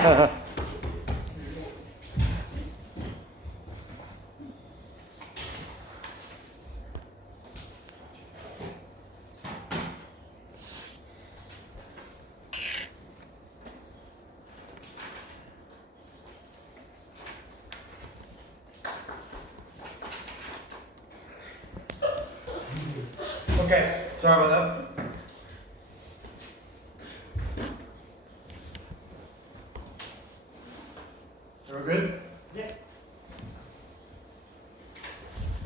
Okay, sorry about that. Are we good? Yeah.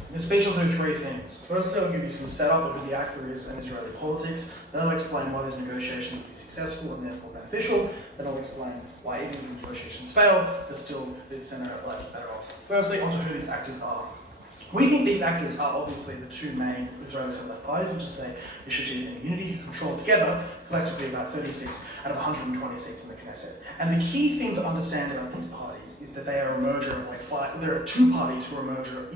In this speech I'll do three things. Firstly, I'll give you some setup of who the actor is and Israeli politics. Then I'll explain why these negotiations will be successful and therefore beneficial. Then I'll explain why even if these negotiations fail, they'll still be the centre of life better off. Firstly, onto who these actors are. We think these actors are obviously the two main Israeli centre-left parties, which is say Likud and Unity, who control together collectively about 36 out of 120 seats in the Knesset. And the key thing to understand about these parties is that they are a merger of like five. There are two parties who are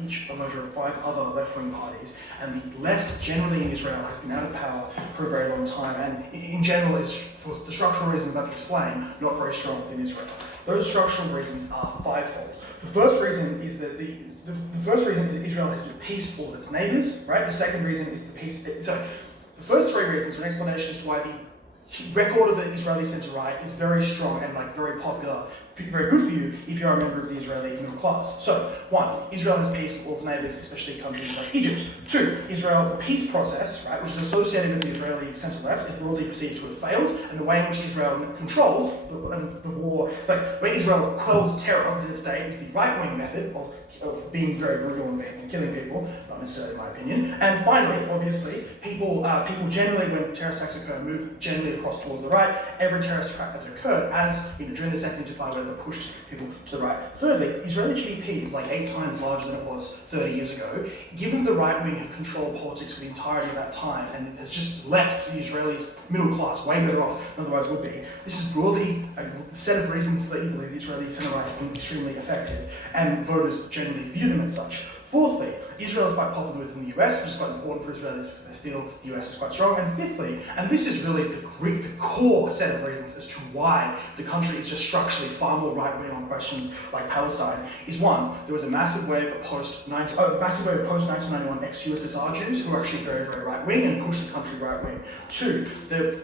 each a merger of five other left-wing parties, and the left generally in Israel has been out of power for a very long time, and in general is, for the structural reasons I've explained, not very strong within Israel. Those structural reasons are fivefold. The first reason is that the first reason is that Israel has been at peace with all of its neighbours, right? The second reason is the first three reasons are an explanation as to why the record of the Israeli centre-right is very strong and like very popular, very good for you if you're a member of the Israeli middle class. So, one, Israel has peace with all its neighbours, especially countries like Egypt. Two, Israel, the peace process, right, which is associated with the Israeli centre-left, is broadly perceived to have failed, and the way in which Israel controlled the war, like where Israel quells terror within the state is the right-wing method of being very brutal and killing people, not necessarily in my opinion. And finally, obviously, people generally, when terrorist attacks occur, move generally across towards the right. Every terrorist attack that occurred, as during the Second Intifada, where they pushed people to the right. Thirdly, Israeli GDP is like 8 times larger than it was 30 years ago. Given the right wing have controlled politics for the entirety of that time and has just left the Israeli middle class way better off than otherwise would be, this is broadly a set of reasons that you believe the Israeli centre-right has been extremely effective, and voters generally view them as such. Fourthly, Israel is quite popular within the US, which is quite important for Israelis because they feel the US is quite strong. And fifthly, and this is really the core set of reasons as to why the country is just structurally far more right-wing on questions like Palestine, is one, there was a massive wave of post-1991 ex-USSR Jews who were actually very, very right-wing and pushed the country right-wing. Two, the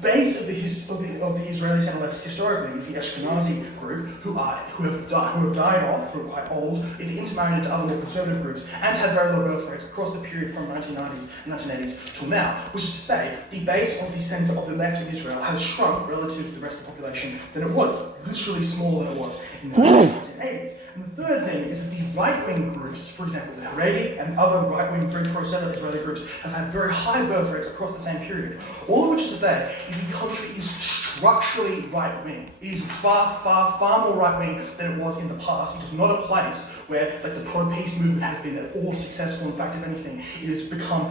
base of the Israeli centre-left historically is the Ashkenazi group who have died off, who are quite old, either intermarried into other more conservative groups, and had very low birth rates across the period from 1990s and 1980s till now. Which is to say, the base of the centre of the left in Israel has shrunk relative to the rest of the population than it was, literally smaller than it was in the 1980s. And the third thing is that the right-wing groups, for example, the Haredi and other right-wing, very pro-settler Israeli groups, have had very high birth rates across the same period. All of which is to say is the country is structurally right-wing. It is far, far, far more right-wing than it was in the past. It is not a place where like the pro-peace movement has been at all successful. In fact, if anything, it has become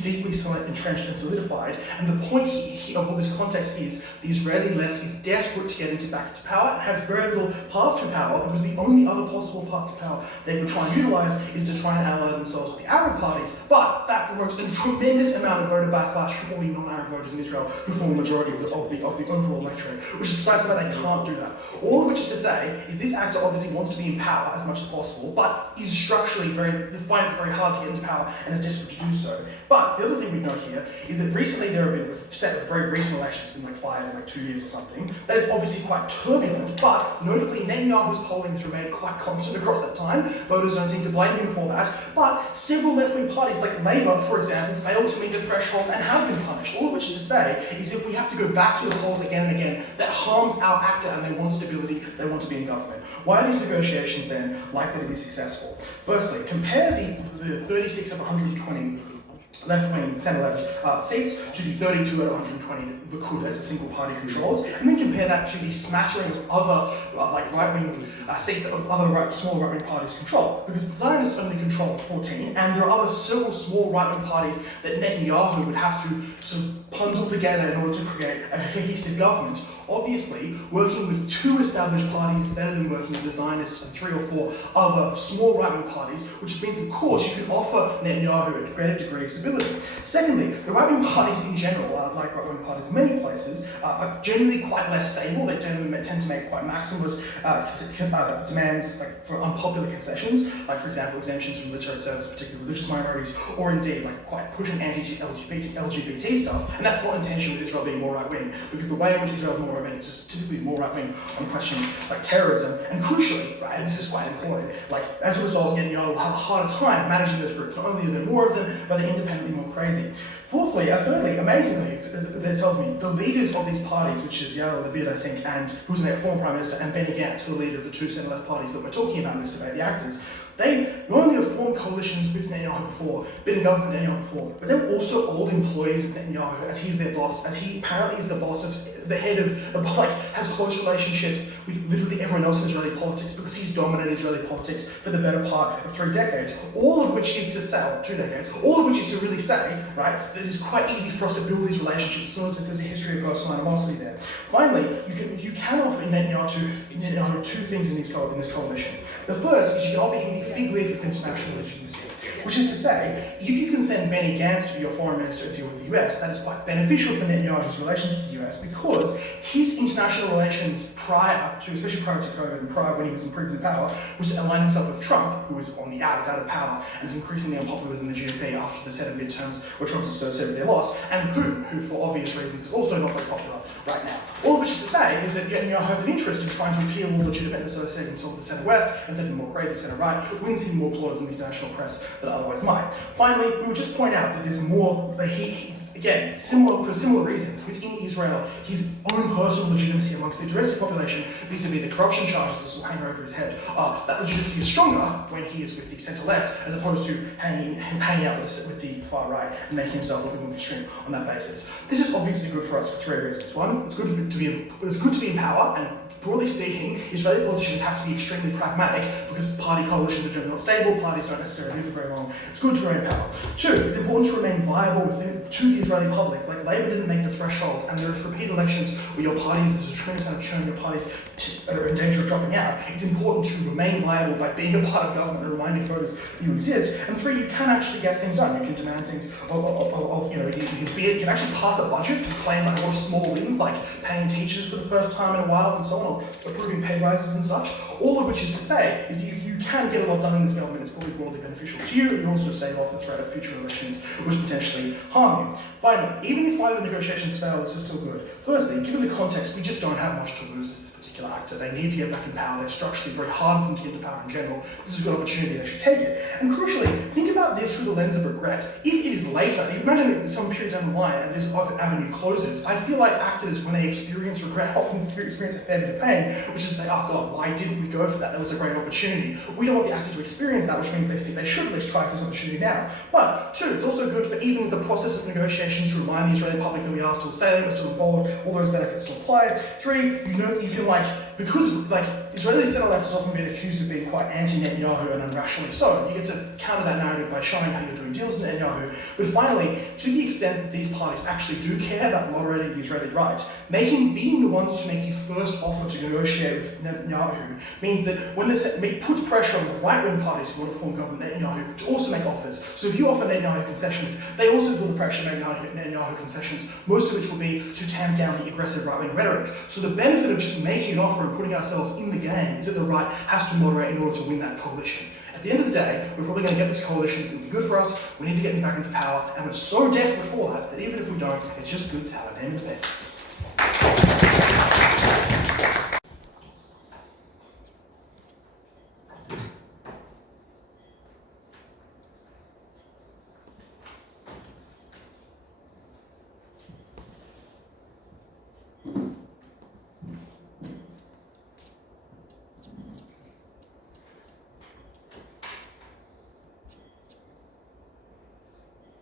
deeply entrenched and solidified. And the point of all this context is the Israeli left is desperate to get back into power and has very little path to power, because the only other possible path to power they could try and utilise is to try and ally themselves with the Arab parties. But that provokes a tremendous amount of voter backlash from all the non-Arab voters in Israel who form a majority of the overall electorate, which is precisely why they can't do that. All of which is to say is this actor obviously wants to be in power as much as possible, but is structurally finds it very hard to get into power and is desperate to do so. But the other thing we note here is that recently there have been a set of very recent elections, it's been like 5 in like 2 years or something, that is obviously quite turbulent, but notably Netanyahu's polling has remained quite constant across that time. Voters don't seem to blame him for that, but several left-wing parties like Labour, for example, failed to meet the threshold and have been punished. All of which is to say is if we have to go back to the polls again and again, that harms our actor, and they want stability, they want to be in government. Why are these negotiations then likely to be successful? Firstly, compare the 36 of 120 left-wing, centre-left seats to the 32 out of 120 that Likud as a single party controls, and then compare that to the smattering of other like right-wing seats that other small right-wing parties control. Because the Zionists only control 14, and there are several small right-wing parties that Netanyahu would have to sort of bundle together in order to create a cohesive government. Obviously, working with two established parties is better than working with the Zionists and 3 or 4 other small right-wing parties, which means, of course, you can offer Netanyahu a greater degree of stability. Secondly, the right-wing parties in general, like right-wing parties in many places, are generally quite less stable. They generally tend to make quite maximalist demands for unpopular concessions, like, for example, exemptions from military service, particularly religious minorities, or indeed quite pushing anti-LGBT stuff. And that's not in tension with Israel being more right-wing, because the way in which Israel is more right-wing is just typically more right-wing on questions like terrorism. And crucially, right, and this is quite important, as a result, Netanyahu will have a harder time managing those groups. Not only are there more of them, but they're independently more crazy. Thirdly, amazingly, it tells me, the leaders of these parties, which is Yair Lapid, I think, and who's a former Prime Minister, and Benny Gantz, the leader of the 2 centre-left parties that we're talking about in this debate, the actors, they not only have formed coalitions with Netanyahu before, been in government with Netanyahu before, but they're also old employees of Netanyahu, as he's their boss, as he apparently is the boss of the head of, has close relationships with literally everyone else in Israeli politics, because he's dominated Israeli politics for the better part of 3 decades, all of which is to say, or 2 decades, all of which is to really say, right, that it's quite easy for us to build these relationships, as long as there's a history of personal animosity there. Finally, you can offer Netanyahu 2 things in this coalition. The first is you can offer him the fig leaf of international legitimacy, which is to say, if you can send Benny Gantz to be your foreign minister and deal with the US, that is quite beneficial for Netanyahu's relations with the US, because his international relations especially prior to COVID and prior when he was in previous power, was to align himself with Trump, who was on the out of power, and is increasingly unpopular within the GOP after the set of midterms where Trump's associated with their loss, and Putin, who for obvious reasons is also not very popular right now. All of which is to say is that Netanyahu has an interest in trying to appeal more legitimate and associate himself with the centre-left and more crazy centre-right, wins him more plaudits in the international press than otherwise might. Finally, we would just point out that there's more, again, for similar reasons, within Israel, his own personal legitimacy amongst the domestic population vis-a-vis the corruption charges that still hang over his head, that legitimacy is stronger when he is with the centre-left, as opposed to hanging out with the far-right and making himself look more extreme on that basis. This is obviously good for us for 3 reasons. One, it's good to be in power, and broadly speaking, Israeli politicians have to be extremely pragmatic, because party coalitions are generally not stable, parties don't necessarily live for very long. It's good to remain in power. 2, it's important to remain viable to the Israeli public. Labour didn't make the threshold, and there are repeat elections where your parties, there's a tremendous amount of churn, your parties are in danger of dropping out. It's important to remain viable by being a part of government and reminding voters that you exist. And 3, you can actually get things done. You can demand things you can actually pass a budget and claim a lot of small wins, like paying teachers for the first time in a while and so on, approving pay rises and such. All of which is to say is that you can get a lot done in this government. It's probably broadly beneficial to you. You also stave off the threat of future elections, which potentially harm you. Finally, even if either negotiations fail, this is still good. Firstly, given the context, we just don't have much to lose as this particular actor. They need to get back in power. They're structurally very hard for them to get into power in general. This is a good opportunity. They should take it. And crucially, think about this through the lens of regret. If it is later, imagine some period down the line and this avenue closes, I feel like actors, when they experience regret, often experience a fair bit of pain, which is to say, oh God, why didn't we go for that? That was a great opportunity. We don't want the actor to experience that, which means they think they should at least try for this opportunity now. But 2, it's also good for even the process of negotiations to remind the Israeli public that we are still sailing, we're still involved, all those benefits still apply. 3, you can because Israeli centre-left has often been accused of being quite anti-Netanyahu and unrationally so, you get to counter that narrative by showing how you're doing deals with Netanyahu. But finally, to the extent that these parties actually do care about moderating the Israeli right, being the ones to make the first offer to negotiate with Netanyahu means that when it puts pressure on the right-wing parties who want to form government with Netanyahu to also make offers. So if you offer Netanyahu concessions, they also feel the pressure to make Netanyahu concessions, most of which will be to tamp down the aggressive right-wing rhetoric. So the benefit of just making an offer and putting ourselves in the game is that the right has to moderate in order to win that coalition. At the end of the day, we're probably going to get this coalition. It'll be good for us. We need to get back into power, and we're so desperate for that even if we don't, it's just good to have a name in the mix.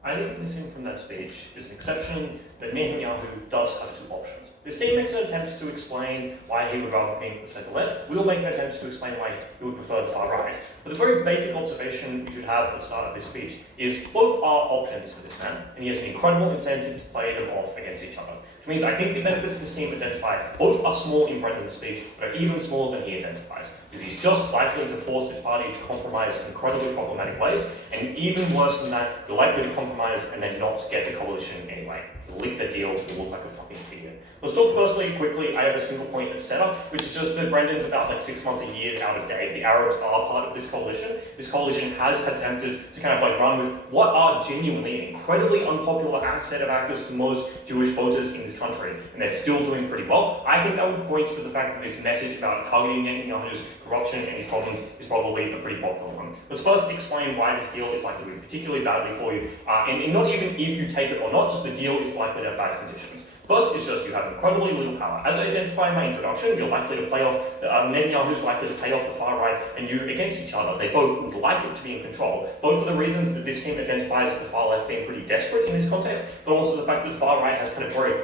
I think missing from that speech is an exception that Netanyahu does have 2 options. His team makes an attempt to explain why he would rather be the centre-left. We'll make an attempt to explain why he would prefer the far-right. But the very basic observation you should have at the start of this speech is both are options for this man, and he has an incredible incentive to play them off against each other. Which means I think the benefits this team identify both are small in Brendan's speech, but are even smaller than he identifies, because he's just likely to force this party to compromise in incredibly problematic ways, and even worse than that, you're likely to compromise and then not get the coalition anyway. You'll leak the deal, you'll look like a fucking idiot. Let's talk firstly, quickly, I have a single point of setup, which is just that Brendan's about like 6 months, a year out of date. The Arabs are part of this coalition. This coalition has attempted to kind of like run with what are genuinely an incredibly unpopular set of actors to most Jewish voters in this country, and they're still doing pretty well. I think that would point to the fact that this message about targeting Netanyahu's corruption and his problems is probably a pretty popular one. Let's first explain why this deal is likely to be particularly badly for you, and not even if you take it or not, just the deal is likely to have bad conditions. First is just you have incredibly little power. As I identified in my introduction, you're likely to play off, Netanyahu's likely to play off the far right and you against each other. They both would like it to be in control, both for the reasons that this team identifies the far left being pretty desperate in this context, but also the fact that the far right has kind of very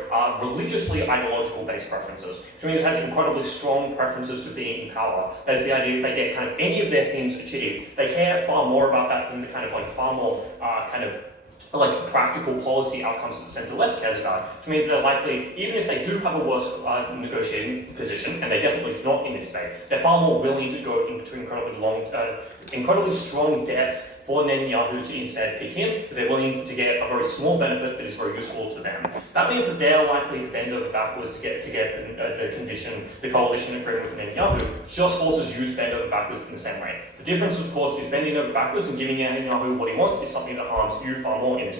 religiously ideological based preferences, which means it has incredibly strong preferences to being in power. That's the idea if they get kind of any of their things achieved, they care far more about that than the kind of like far more kind of like practical policy outcomes that the centre-left cares about, which means they're likely, even if they do have a worse negotiating position, and they definitely do not in this debate, they're far more willing to go into incredibly strong depths for Netanyahu to instead pick him, because they're willing to get a very small benefit that is very useful to them. That means that they're likely to bend over backwards to get the coalition agreement with Netanyahu, just forces you to bend over backwards in the same way. The difference, of course, is bending over backwards and giving Netanyahu what he wants is something that harms you far more in this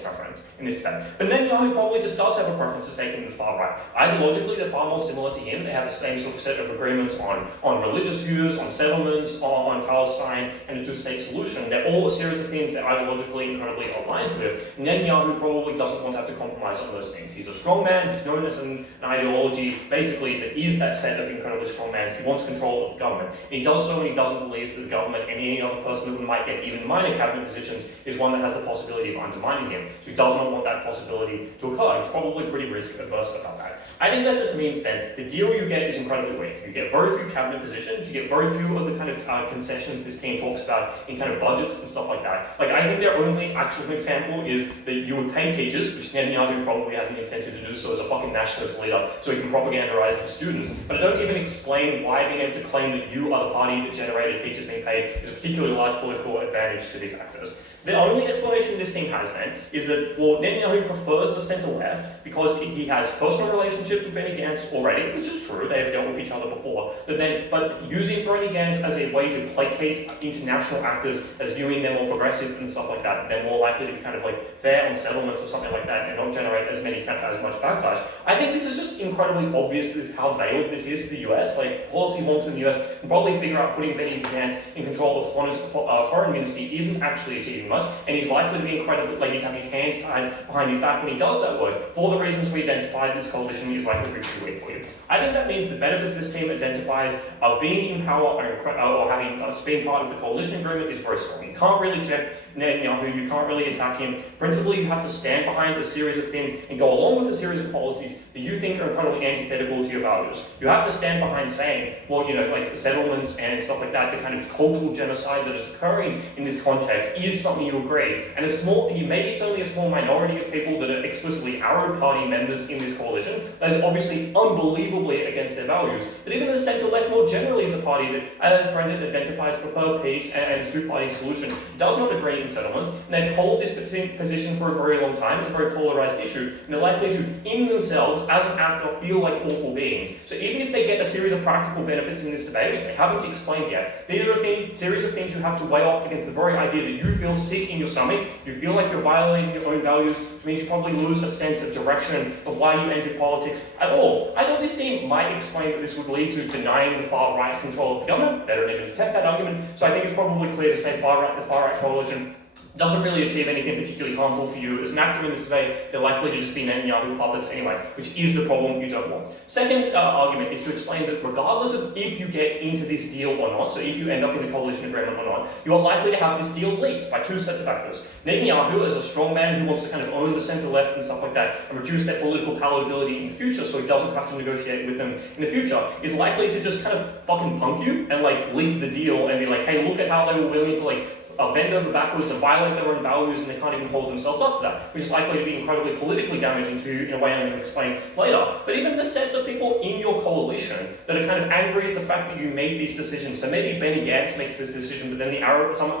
debate. But Netanyahu probably just does have a preference for taking the far right. Ideologically, they're far more similar to him. They have the same sort of set of agreements on religious views, on settlements, on Palestine, and a two-state solution. They're all a series of things they're ideologically incredibly aligned with. Netanyahu probably doesn't want to have to compromise on those things. He's a strong man, he's known as an ideology, basically, that is that set of incredibly strong men. He wants control of the government. And he does so and he doesn't believe that the government and any other person who might get even minor cabinet positions is one that has the possibility of undermining him. So he does not want that possibility to occur. He's probably pretty risk averse about that. I think that just means then the deal you get is incredibly weak. You get very few cabinet positions, you get very few of the kind of concessions this team talks about in kind of budgets and stuff like that. Like I think their only actual example is that you would pay teachers, which Netanyahu probably has an incentive to do so as a fucking nationalist leader, so he can propagandize his students. But I don't even explain why being able to claim that you are the party that generated teachers being paid is a particularly large political advantage to these actors. The only explanation this team has then is that, well, Netanyahu prefers the centre-left because he has personal relationships with Benny Gantz already, which is true, they have dealt with each other before, but using Benny Gantz as a way to placate international actors as viewing them more progressive and stuff like that, they're more likely to be kind of like fair on settlements or something like that and not generate as much backlash. I think this is just incredibly obvious how veiled this is to the US. Like, policy wonks in the US can probably figure out putting Benny Gantz in control of foreign ministry isn't actually achieving much, and he's likely to be incredibly, like he's having his hands tied behind his back when he does that work. For the reasons we identified, this coalition is likely to be pretty weak for you. I think that means the benefits this team identifies of being in power or having being part of the coalition agreement is very strong. You can't really check Netanyahu, you can't really attack him. Principally, you have to stand behind a series of things and go along with a series of policies that you think are incredibly antithetical to your values. You have to stand behind saying, well, you know, like settlements and stuff like that, the kind of cultural genocide that is occurring in this context is something you agree. And maybe it's only a small minority of people that are explicitly Arab Party members in this coalition. That is obviously unbelievably against their values. But even the centre-left more generally is a party that, as Brendan identifies, prefer peace and a two-party solution, does not agree in settlements, and they've held this position for a very long time. It's a very polarised issue, and they're likely to, in themselves, as an actor, feel like awful beings. So even if they get a series of practical benefits in this debate, which they haven't explained yet, these are a series of things you have to weigh off against the very idea that you feel sick in your stomach, you feel like you're violating your own values, which means you probably lose a sense of direction of why you entered politics at all. I thought this team might explain that this would lead to denying the far-right control of the government. They don't even attempt that argument, so I think it's probably clear to say the far-right coalition doesn't really achieve anything particularly harmful for you. As an actor in this debate, they're likely to just be Netanyahu puppets anyway, which is the problem you don't want. Second argument is to explain that regardless of if you get into this deal or not, so if you end up in the coalition agreement or not, you are likely to have this deal leaked by two sets of actors. Netanyahu, as a strong man who wants to kind of own the centre-left and stuff like that, and reduce their political palatability in the future so he doesn't have to negotiate with them in the future, is likely to just kind of fucking punk you and like leak the deal and be like, hey, look at how they were willing to like bend over backwards and violate their own values, and they can't even hold themselves up to that, which is likely to be incredibly politically damaging to you in a way I'm going to explain later. But even the sets of people in your coalition that are kind of angry at the fact that you made these decisions. So maybe Benny Gantz makes this decision, but then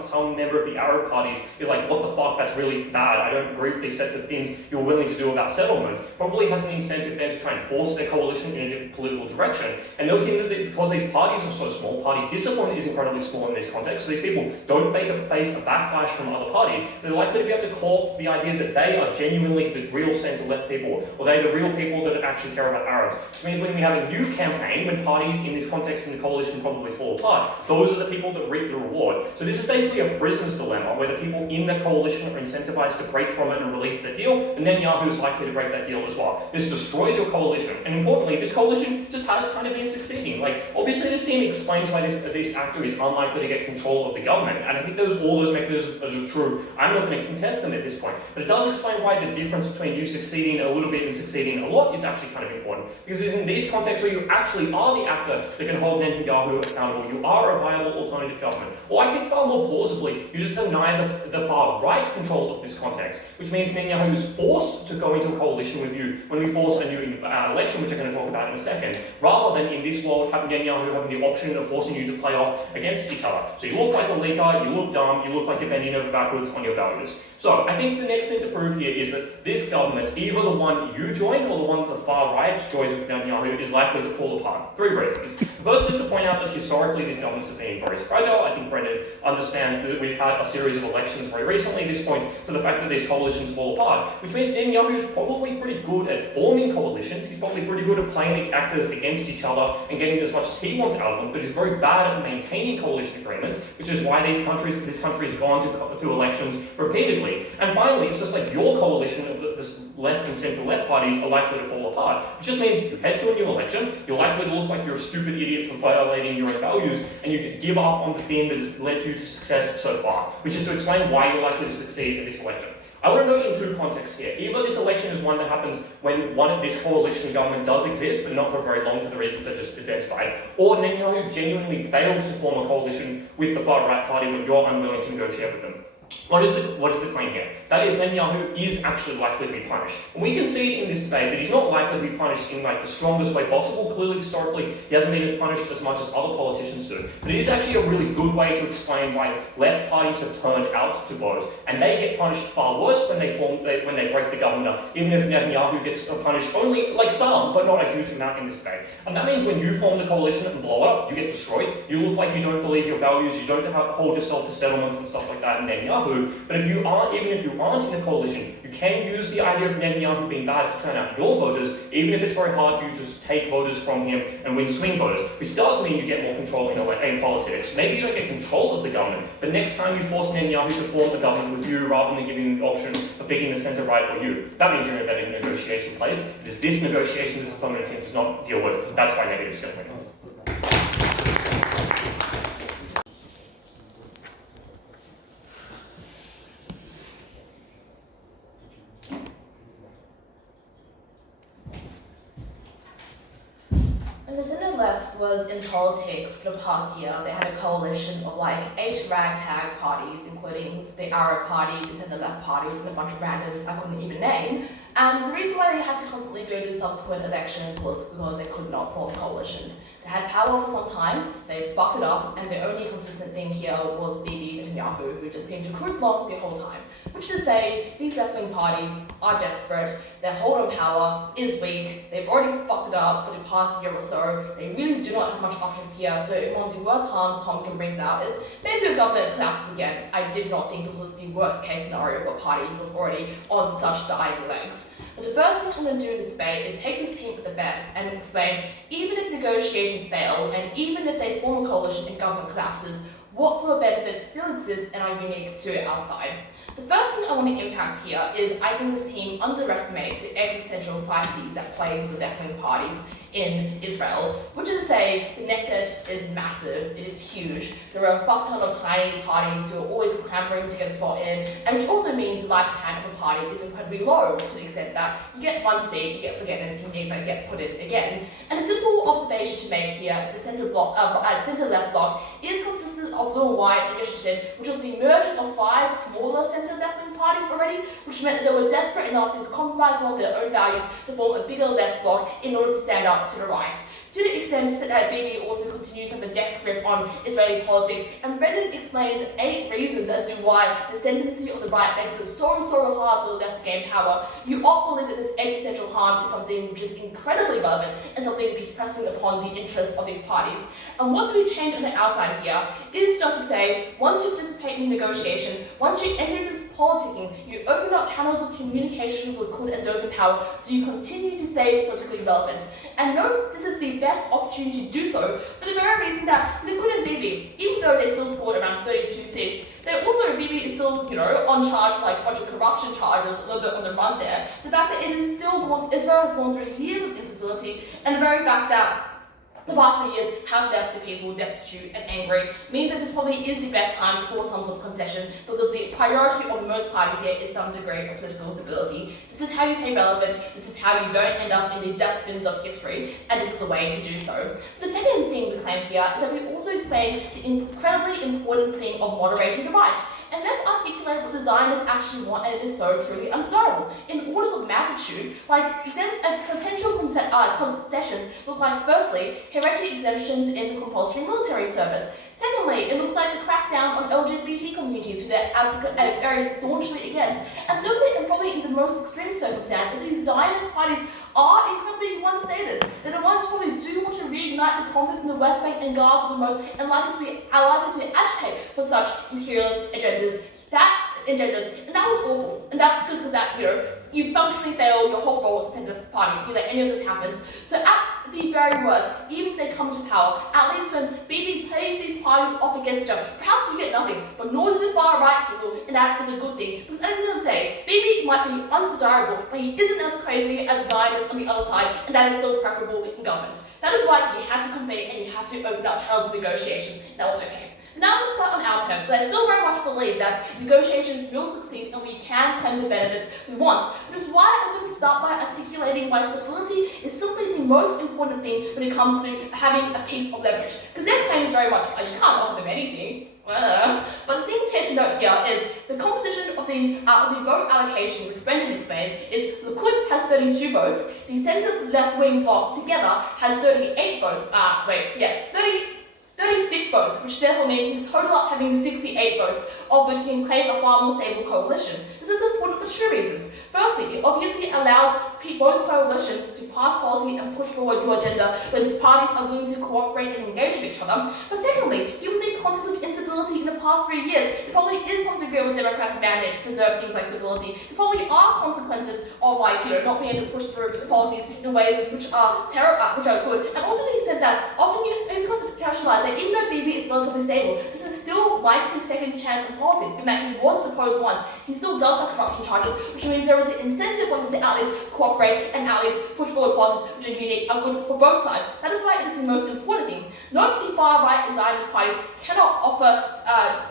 some member of the Arab parties is like, what the fuck, that's really bad. I don't agree with these sets of things you're willing to do about settlement. Probably has an incentive then to try and force their coalition in a different political direction. And noting that because these parties are so small, party discipline is incredibly small in this context, so these people don't face a backlash from other parties. They're likely to be able to co-opt the idea that they are genuinely the real centre-left people, or they're the real people that actually care about Arabs. Which means when we have a new campaign, when parties in this context in the coalition probably fall apart, those are the people that reap the reward. So this is basically a prisoner's dilemma, where the people in the coalition are incentivized to break from it and release their deal, and Netanyahu is likely to break that deal as well. This destroys your coalition, and importantly, this coalition just has kind of been succeeding. Like, obviously this team explains why this actor is unlikely to get control of the government, and I think all those mechanisms are true. I'm not going to contest them at this point, but it does explain why the difference between you succeeding a little bit and succeeding a lot is actually kind of important. Because it's in these contexts where you actually are the actor that can hold Netanyahu accountable. You are a viable alternative government. Or I think far more plausibly, you just deny the far right control of this context, which means Netanyahu is forced to go into a coalition with you when we force a new election, which I'm going to talk about in a second, rather than in this world having Netanyahu having the option of forcing you to play off against each other. So you look like a leaker, you look dumb, you look like you're bending over backwards on your values. So I think the next thing to prove here is that this government, either the one you join or the one that the far right joins with Netanyahu, is likely to fall apart. Three reasons. First is to point out that historically these governments have been very fragile. I think Brendan understands that we've had a series of elections very recently. This points to the fact that these coalitions fall apart, which means Netanyahu is probably pretty good at forming coalitions. He's probably pretty good at playing actors against each other and getting as much as he wants out of them, but he's very bad at maintaining coalition agreements, which is why this country has gone to elections repeatedly. And finally, it's just like your coalition of this left and centre-left parties are likely to fall apart, which just means you head to a new election, you're likely to look like you're a stupid idiot for violating your own values, and you could give up on the thing that has led you to success so far, which is to explain why you're likely to succeed in this election. I want to note in two contexts here. Either this election is one that happens when this coalition government does exist, but not for very long for the reasons I just identified, or Netanyahu genuinely fails to form a coalition with the far-right party when you're unwilling to negotiate with them. What is the claim here? That is, Netanyahu is actually likely to be punished. And we can see it in this debate that he's not likely to be punished in like the strongest way possible. Clearly, historically, he hasn't been punished as much as other politicians do. But it is actually a really good way to explain why left parties have turned out to vote, and they get punished far worse when they break the government, even if Netanyahu gets punished only like some, but not a huge amount in this debate. And that means when you form the coalition and blow it up, you get destroyed. You look like you don't believe your values, you don't hold yourself to settlements and stuff like that in Netanyahu. But even if you aren't in a coalition, you can use the idea of Netanyahu being bad to turn out your voters, even if it's very hard for you to take voters from him and win swing voters, which does mean you get more control in politics. Maybe you don't get control of the government, but next time you force Netanyahu to form a government with you rather than giving the option of picking the centre-right or you, that means you're in a better negotiation place. It is this negotiation this Affirmative team does not deal with. That's why negative is going to win. And the centre left was in politics for the past year. They had a coalition of like 8 ragtag parties, including the Arab party, the centre left parties, and a bunch of randoms I couldn't even name. And the reason why they had to constantly go to subsequent elections was because they could not form coalitions. They had power for some time, they fucked it up, and the only consistent thing here was Bibi Netanyahu, who just seemed to cruise along the whole time. Which is to say, these left-wing parties are desperate, their hold on power is weak, they've already fucked it up for the past year or so, they really do not have much options here, so one of the worst harms Tomkin brings out is maybe the government collapses again. I did not think this was the worst case scenario for a party who was already on such dying legs. But the first thing I'm going to do in this debate is take this team at the best and explain, even if negotiations fail, and even if they form a coalition and government collapses, what sort of benefits still exist and are unique to our side. The first thing I want to impact here is I think this team underestimates the existential crises that plagues the left-wing parties in Israel, which is to say the Knesset is massive, it is huge. There are a fuck ton of tiny parties who are always clamoring to get a spot in, and which also means the lifespan of a party is incredibly low to the extent that you get one seat, you get forgotten, and you get put in again. And a simple observation to make here is the centre-left bloc is consistent of little white initiative, which was the merging of 5 smaller centre-left-wing parties already, which meant that they were desperate enough to compromise some of their own values to form a bigger left bloc in order to stand up to the right. To the extent that Bibi also continues to have a death grip on Israeli politics, and Brendan explains 8 reasons as to why the ascendancy of the right makes it so hard for the left to gain power. You all believe that this existential harm is something which is incredibly relevant and something which is pressing upon the interests of these parties. And what do we change on the outside here is just to say, once you participate in negotiation, once you enter into this politicking, you open up channels of communication with Likud and those in power, so you continue to stay politically relevant. And note, this is the best opportunity to do so for the very reason that Likud and Bibi, even though they still scored around 32 seats, they also, Bibi is still, on charge for like a bunch of corruption charges, a little bit on the run there. The fact that it is still Israel has gone through years of instability, and the very fact that the past few years have left the people destitute and angry means that this probably is the best time to force some sort of concession, because the priority of most parties here is some degree of political stability. This is how you stay relevant, this is how you don't end up in the dustbins of history, and this is the way to do so. The second thing we claim here is that we also explain the incredibly important thing of moderating the right. And let's articulate what the Zionists actually want, and it is so truly undesirable. In orders of magnitude, potential concessions look like, firstly, hereditary exemptions in compulsory military service. Secondly, it looks like the crackdown on LGBT communities who they're very staunchly against. And thirdly, and probably in the most extreme circumstance, that these Zionist parties are incredibly one status. They're the ones who probably do want to reignite the conflict in the West Bank and Gaza the most, and likely to agitate for such imperialist agendas. And that was awful. And that because of that, you functionally fail your whole role as a centre party if you let any of this happens. So at the very worst, even if they come to power, at least when Bibi plays these parties off against each other, perhaps you get nothing, but nor do the far right people, and that is a good thing. Because at the end of the day, Bibi might be undesirable, but he isn't as crazy as Zionists on the other side, and that is still preferable in government. That is why you had to compete and you had to open up channels of negotiations. That was okay. Now let's start on our terms, but I still very much believe that negotiations will succeed and we can claim the benefits we want, which is why I'm going to start by articulating why stability is simply the most important thing when it comes to having a piece of leverage. Because their claim is very much, you can't offer them anything. But the thing to take to note here is the composition of the vote allocation, which Brendan explains, is Likud has 32 votes, the centre left-wing bloc together has 38 votes, 36 votes, which therefore means you total up having 68 votes, of which you can claim a far more stable coalition. This is important for 2 reasons. Firstly, it obviously allows both coalitions to pass policy and push forward your agenda when parties are willing to cooperate and engage with each other. But secondly, given the context of instability in the past 3 years, it probably is some degree of a democratic advantage to preserve things like stability. There probably are consequences of not being able to push through the policies in ways which are good. And also to the extent that often because of rationalize that even though Bibi is relatively stable, this is still like his second chance in policies, given that he was deposed once. He still does have corruption charges, which means there is an incentive for him to at least cooperate and at least push forward policies which are unique and good for both sides. That is why it is the most important thing. Note the far right and Zionist parties cannot offer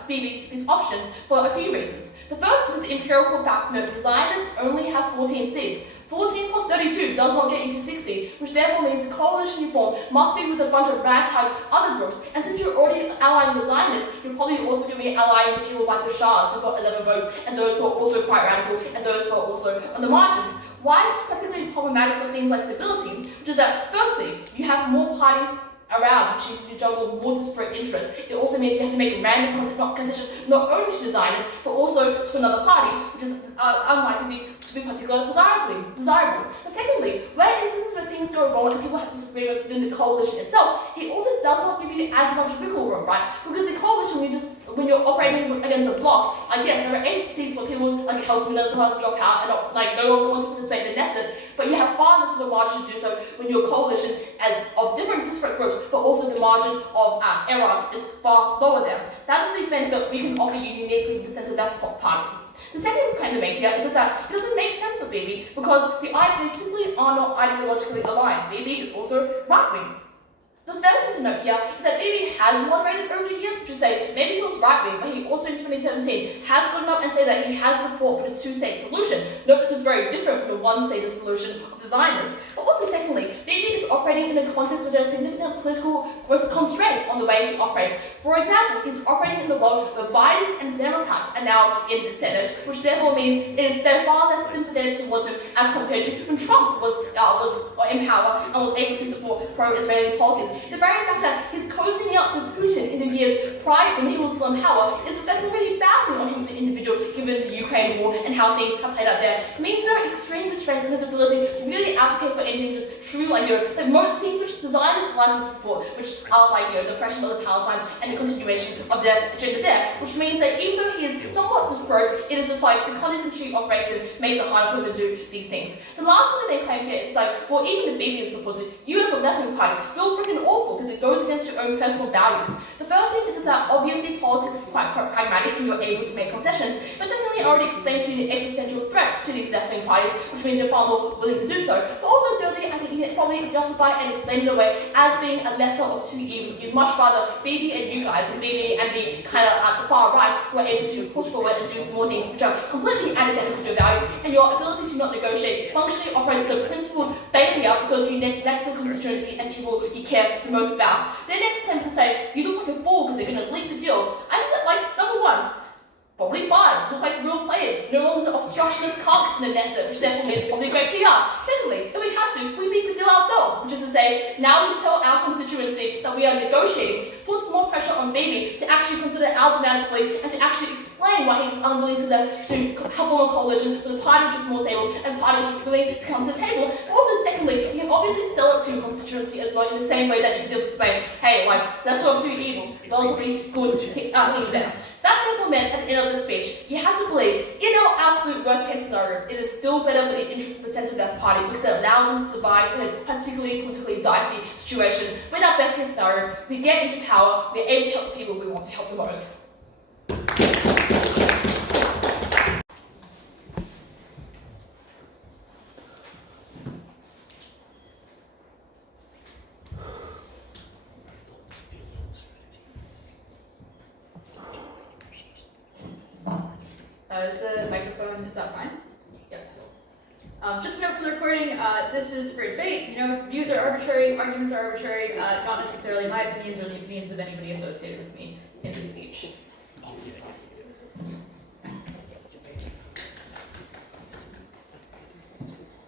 Bibi these options for a few reasons. The first is the empirical fact to note that the Zionists only have 14 seats. 14 plus 32 does not get you to 60, which therefore means the coalition you form must be with a bunch of ragtag other groups. And since you're already allying with Zionists, you're probably also going to be allying with people like the Shahs, who got 11 votes, and those who are also quite radical, and those who are also on the margins. Why is this particularly problematic for things like stability? Which is that, firstly, you have more parties around, which means you juggle more disparate interests. It also means you have to make random concessions not only to designers, but also to another party, which is unlikely to be particularly desirable. But secondly, where instances where things go wrong and people have disagreements within the coalition itself, it also does not give you as much wiggle room, right? Because the coalition, when you're operating against a bloc, yes, there are 8 seats for people like helping us to drop out and no longer want to participate in the Knesset, but you have far less of a margin to do so when your coalition as of different disparate groups, but also the margin of error is far lower there. That is the benefit we can offer you uniquely with the centre left party. The second claim to make here is just that it doesn't make sense for Bibi because they simply are not ideologically aligned. Bibi is also right-wing. The first thing to note here is that Bibi has moderated over the years, which is say maybe he was right-wing, but he also in 2017 has gotten up and said that he has support for the two-state solution. Note this is very different from the one-state solution of the Zionists. But also secondly, Bibi is operating in a context where there are significant political constraints on the way he operates. For example, he's operating in a world where Biden and Democrats are now in the Senate, which therefore means they're far less sympathetic towards him as compared to when Trump was in power and was able to support pro-Israeli policies. The very fact that he's cozying up to Putin in the years prior when he was still in power is reflecting really badly on him as an individual given the Ukraine war and how things have played out there. It means there are extreme restraints on his ability to really advocate for anything just true, things which the Zionists like to support, which are the oppression of the Palestinians and the continuation of their agenda there, which means that even though he is somewhat disparate, it is just like the context in which he operates in makes it hard for him to do these things. The last thing that they claim here is even the Bibi is supported, you as a left-wing party feel freaking awful because it goes against your own personal values. The first thing is that obviously politics is quite pragmatic and you're able to make concessions, but secondly, I already explained to you the existential threats to these left-wing parties, which means you're far more willing to do so. But also thirdly, I think you can probably justify and explain it away as being a lesser of two evils. You'd much rather Bibi and you guys, and Bibi and the kind of at the far right, were able to push forward and do more things which are completely antithetical to your values, and your ability to not negotiate functionally operates as a principled failure because you neglect the constituency and people you care the most about. Their next claim to say you look like a fool because they're going to leak the deal. I think that, number one, probably fine, look like real players, no longer obstructionist cocks in the Knesset, which therefore means probably great PR. Secondly, if we had to, we leak the deal ourselves, which is to say, now we tell our constituency that we are negotiating, which puts more pressure on Bibi to actually consider our demands fully and to actually explain why he's unwilling to help on a coalition with a party which is more stable and a party which is willing to come to the table. But also, secondly, you can obviously sell it to your constituency as well in the same way that you can just explain, hey, that's sort of two evils, relatively good things there. That therefore meant at the end of the speech, you had to believe, in our absolute worst case scenario, it is still better for the interest of the centre-left party because it allows them to survive in a particularly politically dicey situation. But in our best case scenario, we get into power, we're able to help the people we want to help the most. Is the microphone, is that fine? Yep. Just a note for the recording, this is for debate. Views are arbitrary, arguments are arbitrary, not necessarily my opinions or the opinions of anybody associated with me in this speech.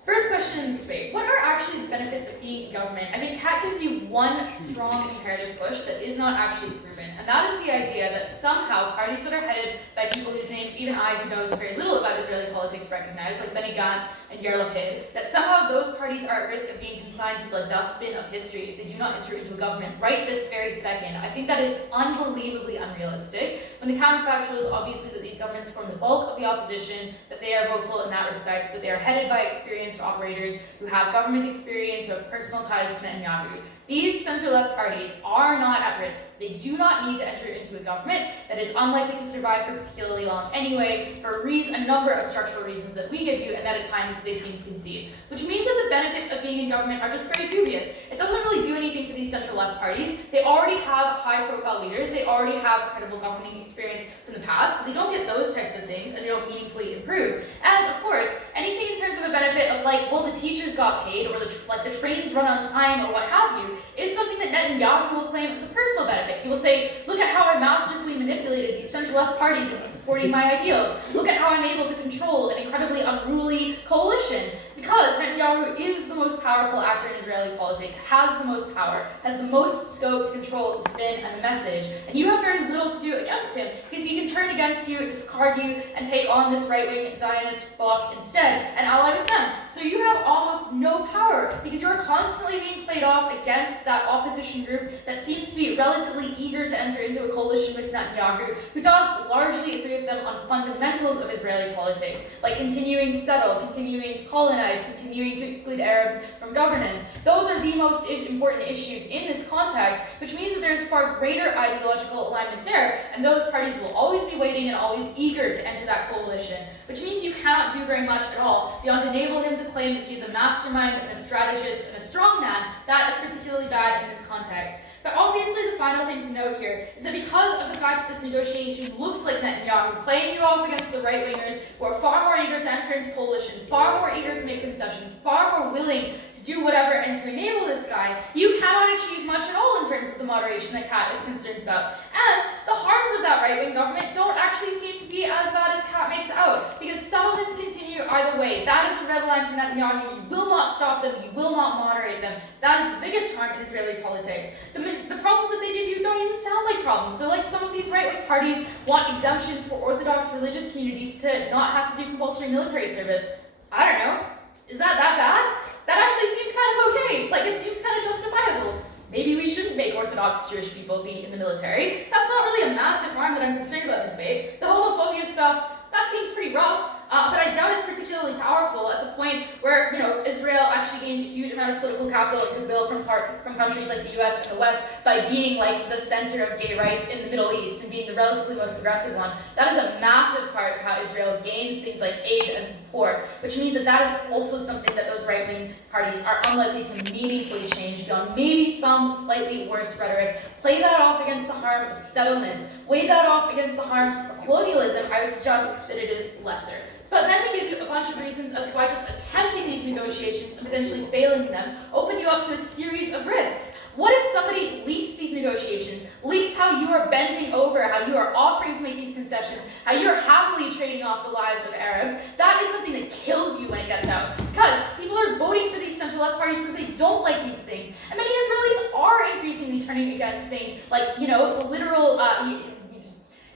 First question in this debate, what are actually the benefits of being in government? I think Kat gives you one strong imperative push that is not actually proven, and that is the idea that somehow parties that are headed by people whose names even I, who knows very little about Israeli politics, recognize, like Benny Gantz and Yair Lapid, that somehow those parties are at risk of being consigned to the dustbin of history if they do not enter into a government right this very second. I think that is unbelievably unrealistic, when the counterfactual is obviously that these governments form the bulk of the opposition, that they are vocal in that respect, that they are headed by experienced operators who have government experience, who have personal ties to Netanyahu. These center-left parties are not at risk. They do not need to enter into a government that is unlikely to survive for particularly long anyway, for a number of structural reasons that we give you, and that at times they seem to concede. Which means that the benefits of being in government are just very dubious. It doesn't really do anything for these center-left parties. They already have high-profile leaders. They already have credible governing experience from the past, so they don't get those types of things, and they don't meaningfully improve. And of course, anything in terms of a benefit of the teachers got paid, or the trains run on time, or what have you, is something that Netanyahu will claim as a personal benefit. He will say, look at how I masterfully manipulated these center-left parties into supporting my ideals. Look at how I'm able to control an incredibly unruly coalition. Because Netanyahu is the most powerful actor in Israeli politics, has the most power, has the most scope to control the spin and the message, and you have very little to do against him, because he can turn against you, discard you, and take on this right-wing Zionist bloc instead, and ally with them. So you have almost no power because you're constantly being played off against that opposition group that seems to be relatively eager to enter into a coalition with Netanyahu, who does largely agree with them on fundamentals of Israeli politics, like continuing to settle, continuing to colonize, continuing to exclude Arabs from governance. Those are the most important issues in this context, which means that there's far greater ideological alignment there, and those parties will always be waiting and always eager to enter that coalition, which means you cannot do very much at all beyond enable him to claim that he's a mastermind and a strategist and a strongman. That is particularly bad in this context. But obviously the final thing to note here is that because of the fact that this negotiation looks like Netanyahu playing you off against the right-wingers who are far more eager to enter into coalition, far more eager to make concessions, far more willing to do whatever and to enable this guy, you cannot achieve much at all in terms of the moderation that Kat is concerned about. And the harms of that right-wing government don't actually seem to be as bad as Kat makes out, because settlements continue either way. That is the red line for Netanyahu. You will not stop them, you will not moderate them. That is the biggest harm in Israeli politics. The problems that they give you don't even sound like problems. So like some of these right-wing parties want exemptions for Orthodox religious communities to not have to do compulsory military service. I don't know. Is that bad? That actually seems kind of okay. Like it seems kind of justifiable. Maybe we shouldn't make Orthodox Jewish people be in the military. That's not really a massive harm that I'm concerned about in the debate. The homophobia stuff, that seems pretty rough. But I doubt it's particularly powerful at the point where, Israel actually gains a huge amount of political capital and goodwill from countries like the US and the West by being like the center of gay rights in the Middle East and being the relatively most progressive one. That is a massive part of how Israel gains things like aid and support, which means that is also something that those right-wing parties are unlikely to meaningfully change beyond maybe some slightly worse rhetoric. Play that off against the harm of settlements. Weigh that off against the harm of colonialism. I would suggest that it is lesser. But then we give you a bunch of reasons as to why just attempting these negotiations and potentially failing them open you up to a series of risks. What if somebody leaks these negotiations, leaks how you are bending over, how you are offering to make these concessions, how you are happily trading off the lives of Arabs? That is something that kills you when it gets out. Because people are voting for these centre-left parties because they don't like these things. And many Israelis are increasingly turning against things like, the literal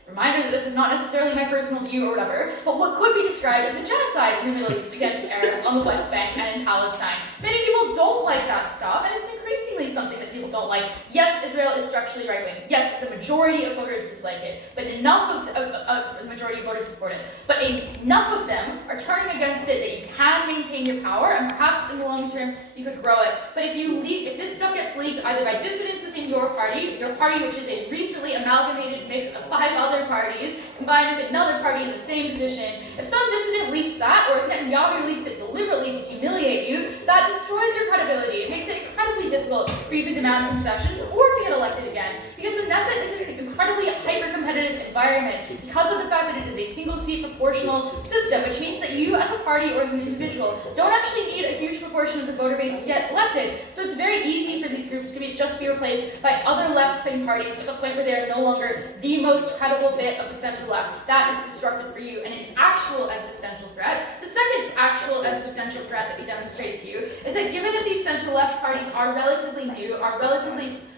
reminder that this is not necessarily my personal view or whatever, but what could be described as a genocide in the Middle East against Arabs on the West Bank and in Palestine. Many people don't like that stuff, and it's increasingly something that people don't like. Yes, Israel is structurally right-wing. Yes, the majority of voters dislike it, but enough of the majority of voters support it. But enough of them are turning against it that you can maintain your power, and perhaps in the long term you could grow it. But if this stuff gets leaked either by dissidents within your party which is a recently amalgamated mix of 5 other parties combined with another party in the same position, if some dissident leaks that, or if Netanyahu leaks it deliberately to humiliate you, that destroys your credibility. It makes it incredibly difficult for you to demand concessions or to get elected again, because the Knesset is an incredibly hyper-competitive environment because of the fact that it is a single-seat proportional system, which means that you as a party or as an individual don't actually need a huge proportion of the voter base to get elected. So it's very easy for these groups to just be replaced by other left-wing parties at the point where they are no longer the most credible bit of the center-left. That is destructive for you and an actual existential threat. The second actual existential threat that we demonstrate to you is that given that these center-left parties are relatively new,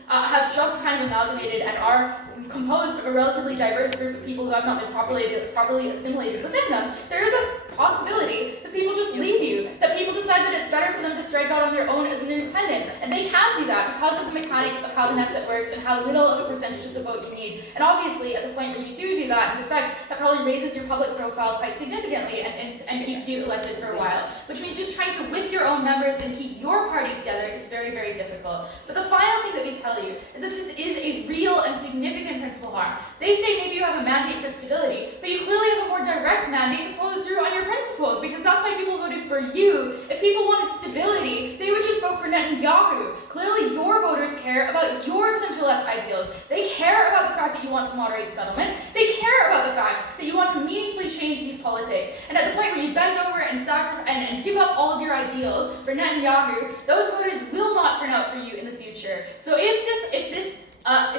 have just kind of amalgamated and are composed of a relatively diverse group of people who have not been properly assimilated within them, there is a possibility that people just leave you, that people decide that it's better for them to strike out on their own as an independent, and they can do that because of the mechanics of how the Knesset works and how little of a percentage of the vote you need. And obviously, at the point where you do that, in effect, that probably raises your public profile quite significantly and keeps you elected for a while, which means just trying to whip your own members and keep your party together is very, very difficult. But the final thing that we tell you is that this is a real and significant principal harm. They say maybe you have a mandate for stability, but you clearly have a more direct mandate to follow through on your principles, because that's why people voted for you. If people wanted stability, they would just vote for Netanyahu. Clearly, your voters care about your center-left ideals. They care about the fact that you want to moderate settlement. They care about the fact that you want to meaningfully change these politics. And at the point where you bend over and give up all of your ideals for Netanyahu, those voters will not turn out for you in the future. So if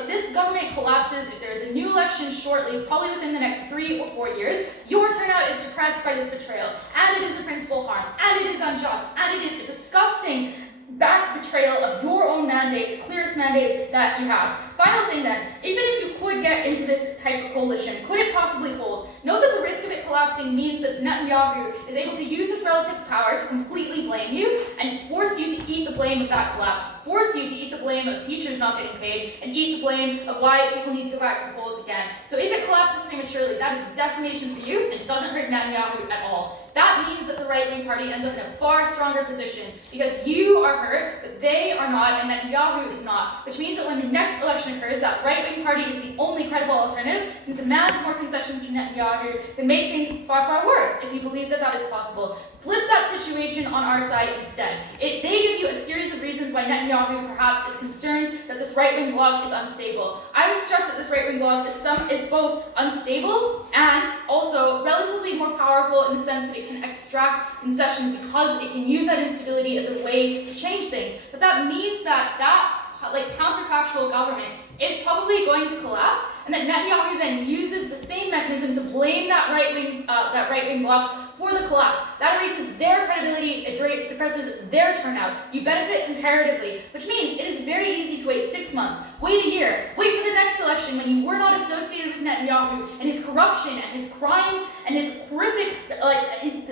this government collapses, if there is a new election shortly, probably within the next 3 or 4 years, your turnout is depressed by this betrayal, and it is a principal harm, and it is unjust, and it is a disgusting back betrayal of your own mandate, the clearest mandate that you have. final thing then, even if you could get into this type of coalition, could it possibly hold? Note that the risk of it collapsing means that Netanyahu is able to use his relative power to completely blame you and force you to eat the blame of that collapse, force you to eat the blame of teachers not getting paid, and eat the blame of why people need to go back to the polls again. So if it collapses prematurely, that is a destination for you and doesn't hurt Netanyahu at all. That means that the right-wing party ends up in a far stronger position because you are hurt, but they are not, and Netanyahu is not. Which means that when the next election occurs, that right-wing party is the only credible alternative, can demand more concessions from Netanyahu, can make things far, far worse if you believe that that is possible. Flip that situation on our side instead. They give you a series of reasons why Netanyahu perhaps is concerned that this right-wing bloc is unstable. I would suggest that this right-wing bloc is both unstable and also relatively more powerful in the sense that it can extract concessions because it can use that instability as a way to change things. But that means that counterfactual government is probably going to collapse, and that Netanyahu then uses the same mechanism to blame that right-wing bloc for the collapse. That erases their credibility, it depresses their turnout. You benefit comparatively, which means it is very easy to wait 6 months, wait a year, wait for the next election when you were not associated with Netanyahu and his corruption and his crimes and his horrific,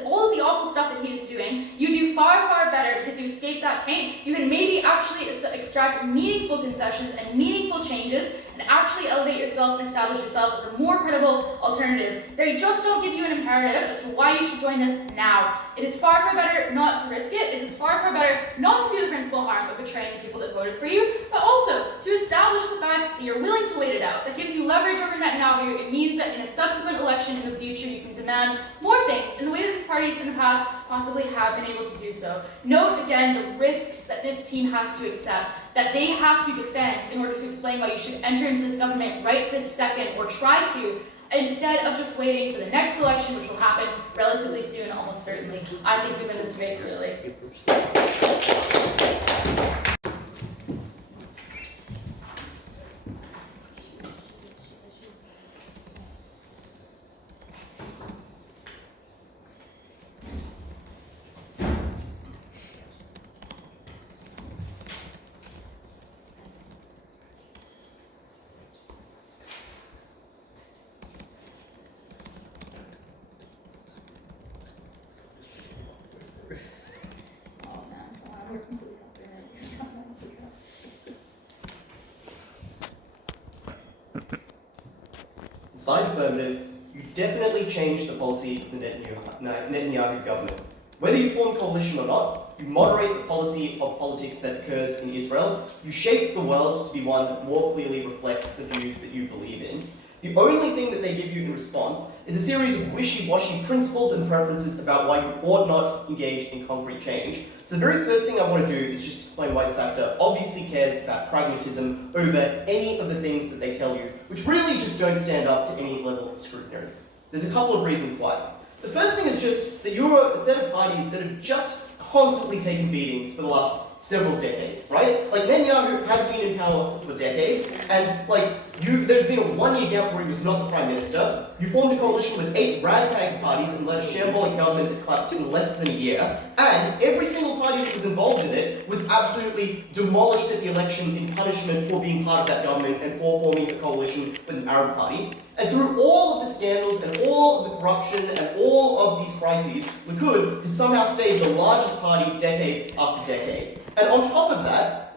all of the awful stuff that he is doing. You do far, far better because you escape that taint. You can maybe actually extract meaningful concessions and meaningful changes and actually elevate yourself and establish yourself as a more credible alternative. They just don't give you an imperative as to why you should join this now. It is far, far better not to risk it. It is far, far better not to do the principal harm of betraying the people that voted for you, but also to establish the fact that you're willing to wait it out. That gives you leverage over Netanyahu. It means that in a subsequent election in the future, you can demand more things in the way that these parties in the past possibly have been able to do so. Note again the risks that this team has to accept, that they have to defend in order to explain why you should enter into this government right this second, or try to, instead of just waiting for the next election, which will happen relatively soon, almost certainly. I think we win this debate clearly. Inside Affirmative, you definitely changed the policy of the Netanyahu government. Whether you form a coalition or not, you moderate the policy of politics that occurs in Israel. You shape the world to be one that more clearly reflects the views that you believe in. The only thing that they give you in response is a series of wishy-washy principles and preferences about why you ought not engage in concrete change. So the very first thing I want to do is just explain why this actor obviously cares about pragmatism over any of the things that they tell you, which really just don't stand up to any level of scrutiny. There's a couple of reasons why. The first thing is just that you're a set of parties that have just constantly taken beatings for the last several decades, right? Like, Netanyahu has been in power for decades, and there's been a 1-year gap where he was not the Prime Minister. You formed a coalition with 8 ragtag parties and led a shambolic government that collapsed in less than a year, and every single party that was involved in it was absolutely demolished at the election in punishment for being part of that government and for forming a coalition with an Arab party. And through all of the scandals and all of the corruption and all of these crises, Likud has somehow stayed the largest party decade after decade. And on top of that,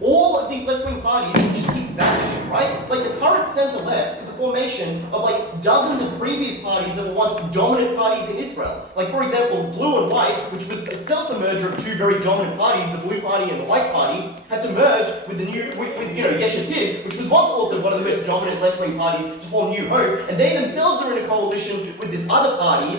all of these left-wing parties just keep vanishing, right? The current centre-left is a formation of dozens of previous parties that were once dominant parties in Israel. For example, Blue and White, which was itself a merger of 2 very dominant parties, the Blue Party and the White Party, had to merge with Yesh Atid, which was once also one of the most dominant left-wing parties, to form New Hope, and they themselves are in a coalition with this other party,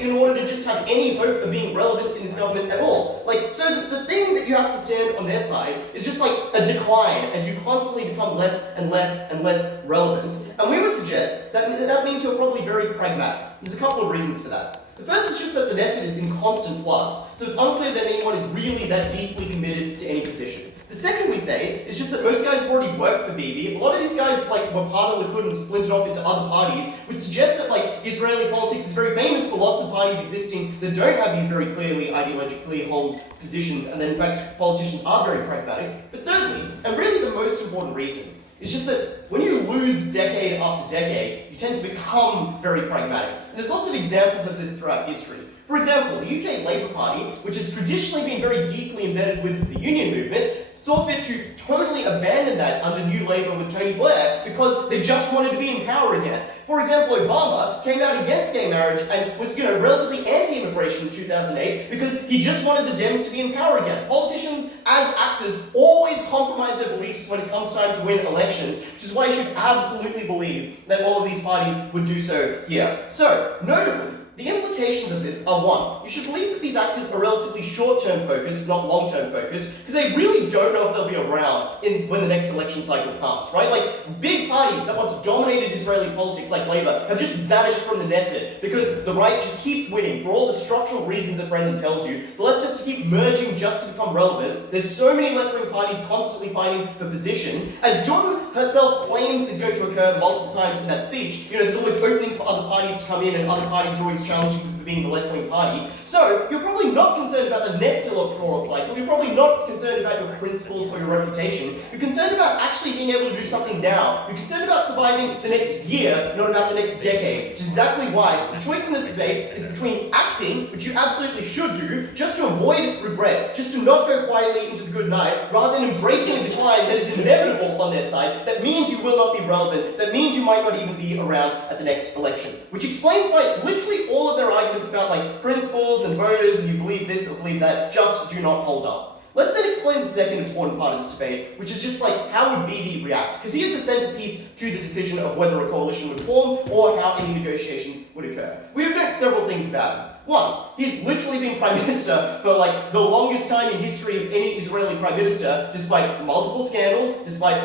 in order to just have any hope of being relevant in this government at all. So the thing that you have to stand on their side is just a decline as you constantly become less and less and less relevant. And we would suggest that means you're probably very pragmatic. There's a couple of reasons for that. The first is just that the Knesset is in constant flux, so it's unclear that anyone is really that deeply committed to any position. The second we say is just that most guys have already worked for Bibi. A lot of these guys were part of Likud and splintered off into other parties, which suggests that Israeli politics is very famous for lots of parties existing that don't have these very clearly ideologically held positions, and that in fact politicians are very pragmatic. But thirdly, and really the most important reason. It's just that when you lose decade after decade, you tend to become very pragmatic. And there's lots of examples of this throughout history. For example, the UK Labour Party, which has traditionally been very deeply embedded with the union movement, saw fit to totally abandon that under New Labour with Tony Blair because they just wanted to be in power again. For example, Obama came out against gay marriage and was, relatively anti-immigration in 2008 because he just wanted the Dems to be in power again. Politicians, as actors, always compromise their beliefs when it comes time to win elections, which is why you should absolutely believe that all of these parties would do so here. So, notably, the implications of this are one, you should believe that these actors are relatively short-term focused, not long-term focused, because they really don't know if they'll be around when the next election cycle comes, right? Like, big parties that once dominated Israeli politics, like Labour, have just vanished from the Knesset because the right just keeps winning for all the structural reasons that Brendan tells you. The left has to keep merging just to become relevant. There's so many left-wing parties constantly fighting for position. As Jordyn herself claims is going to occur multiple times in that speech, there's always openings for other parties to come in and other parties are always challenging you for being the left-wing party. So, you're probably not concerned about the next electoral cycle, you're probably not concerned about your principles or your reputation, you're concerned about actually being able to do something now. You're concerned about surviving the next year, not about the next decade, which is exactly why the choice in this debate is between acting, which you absolutely should do, just to avoid regret, just to not go quietly into the good night, rather than embracing a decline that is inevitable on their side, that means you will not be relevant, that means you might not even be around at the next election. Which explains why literally all of their arguments about principles and voters and you believe this or believe that just do not hold up. Let's then explain the second important part of this debate, which is just how would BB react? Because he is the centerpiece to the decision of whether a coalition would form or how any negotiations would occur. We have noted several things about him. One, he's literally been Prime Minister for the longest time in history of any Israeli Prime Minister, despite multiple scandals, despite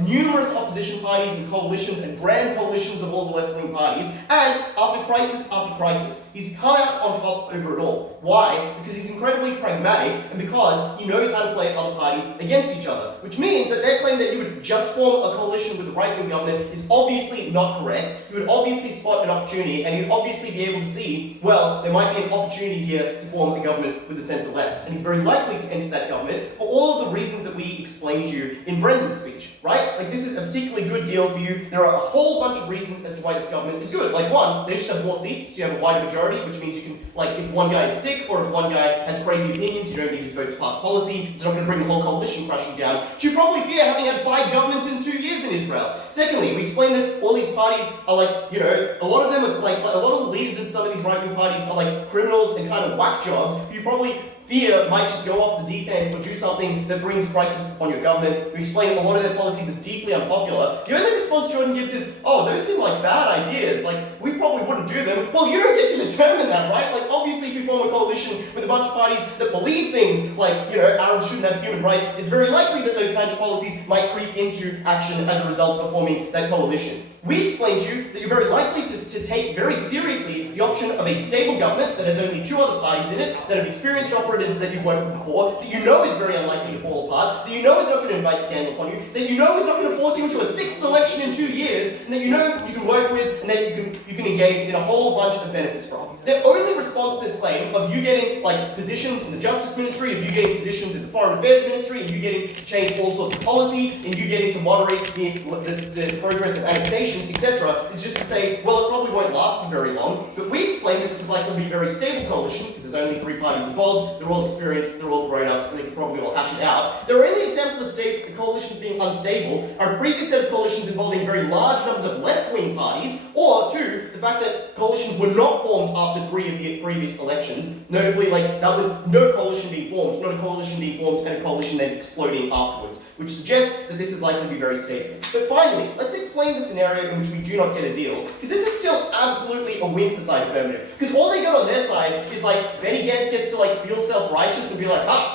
numerous opposition parties and coalitions and grand coalitions of all the left-wing parties, and after crisis after crisis. He's come out on top over it all. Why? Because he's incredibly pragmatic and because he knows how to play other parties against each other, which means that their claim that he would just form a coalition with the right-wing government is obviously not correct. He would obviously spot an opportunity and he would obviously be able to see, well, there might be an opportunity here to form a government with the centre-left, and he's very likely to enter that government for all of the reasons that we explained to you in Brendan's speech, right? This is a particularly good deal for you. There are a whole bunch of reasons as to why this government is good. One, they just have more seats, so you have a wider majority, which means you can, if one guy is sick or if one guy has crazy opinions, you don't need his vote to pass policy. It's not going to bring the whole coalition crashing down, which you probably fear having had 5 governments in 2 years in Israel. Secondly, we explained that all these parties are a lot of them are a lot of the leaders of some of these right-wing parties are criminals and kind of whack jobs who you probably fear might just go off the deep end or do something that brings crisis upon your government. We explain a lot of their policies are deeply unpopular. The only response Jordyn gives is, oh, those seem like bad ideas, we probably wouldn't do them. Well, you don't get to determine that, right? Obviously if you form a coalition with a bunch of parties that believe things Arabs shouldn't have human rights, it's very likely that those kinds of policies might creep into action as a result of forming that coalition. We explained to you that you're very likely to take very seriously the option of a stable government that has only 2 other parties in it, that have experienced operatives that you've worked with before, that you know is very unlikely to fall apart, that you know is not going to invite scandal upon you, that you know is not going to force you into a 6th election in 2 years, and that you know you can work with, and that you can engage in a whole bunch of benefits from. Their only response to this claim of you getting positions in the Justice Ministry, of you getting positions in the Foreign Affairs Ministry, and you getting to change all sorts of policy, and you getting to moderate the progress of annexation, etc., is just to say, well, it probably won't last for very long, but we explain that this is likely to be a very stable coalition, because there's only 3 parties involved, they're all experienced, they're all grown-ups, and they can probably all hash it out. There are only examples of coalitions being unstable are a previous set of coalitions involving very large numbers of left-wing parties, or 2, the fact that coalitions were not formed after 3 of the previous elections, notably, that was no coalition being formed, not a coalition being formed and a coalition then exploding afterwards, which suggests that this is likely to be very stable. But finally, let's explain the scenario in which we do not get a deal, because this is still absolutely a win for side Affirmative. Because all they got on their side is Benny Gantz gets to feel self-righteous and be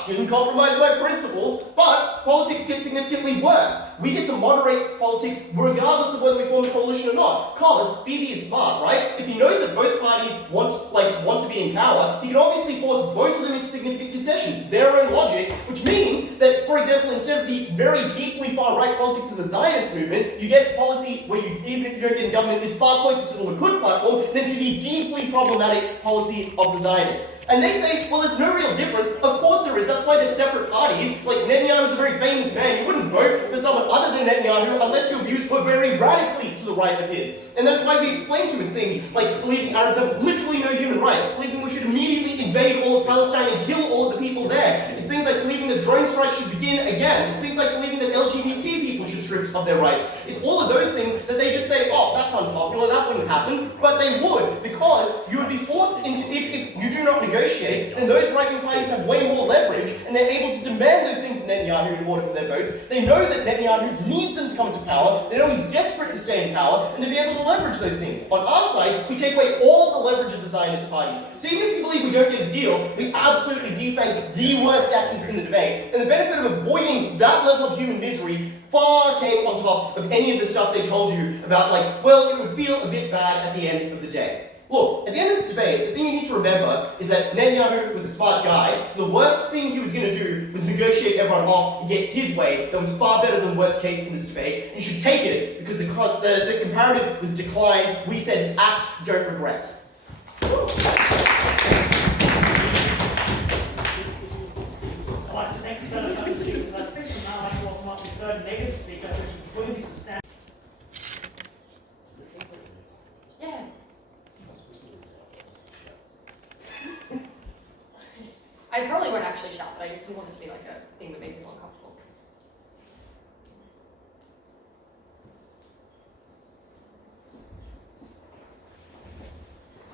didn't compromise my principles, but politics gets significantly worse. We get to moderate politics regardless of whether we form a coalition or not, because BB is smart, right? If he knows that both parties want to be in power, he can obviously force both of them into significant concessions, their own logic, which means that, for example, instead of the very deeply far-right politics of the Zionist movement, you get policy where even if you don't get in government, is far closer to the Likud platform than to the deeply problematic policy of the Zionists. And they say, well, there's no real difference. Of course there is. That's why they're separate parties. Netanyahu is a very famous man. You wouldn't vote for someone other than Netanyahu unless your views were very radically to the right of his. And that's why we explain to him things like believing Arabs have literally no human rights, believing we should immediately invade all of Palestine and kill all of the people there. It's things like believing that drone strikes should begin again. It's things like believing that LGBT people should strip of their rights. It's all of those things that they just say, oh, that's unpopular, that wouldn't happen. But they would, because you would be forced into, if you do not negotiate, then those right-wing parties have way more leverage, and they're able to demand those things of Netanyahu in order for their votes. They know that Netanyahu needs them to come to power. They know he's desperate to stay in power, and to be able to leverage those things. On our side, we take away all the leverage of the Zionist parties. So even if you believe we don't get a deal, we absolutely defang the worst actors in the debate. And the benefit of avoiding that level of human misery far came on top of any of the stuff they told you about, like, well, it would feel a bit bad at the end of the day. Look, at the end of this debate, the thing you need to remember is that Netanyahu was a smart guy, so the worst thing he was going to do was negotiate everyone off and get his way. That was far better than worst case in this debate. And you should take it, because the comparative was decline. We said act, don't regret. I'd like to thank you for the speakers for that speech, and now I'd like to welcome up the third native speaker, who will be substantial. Yeah. I probably won't actually shout, but I just didn't want it to be like a thing that made people uncomfortable.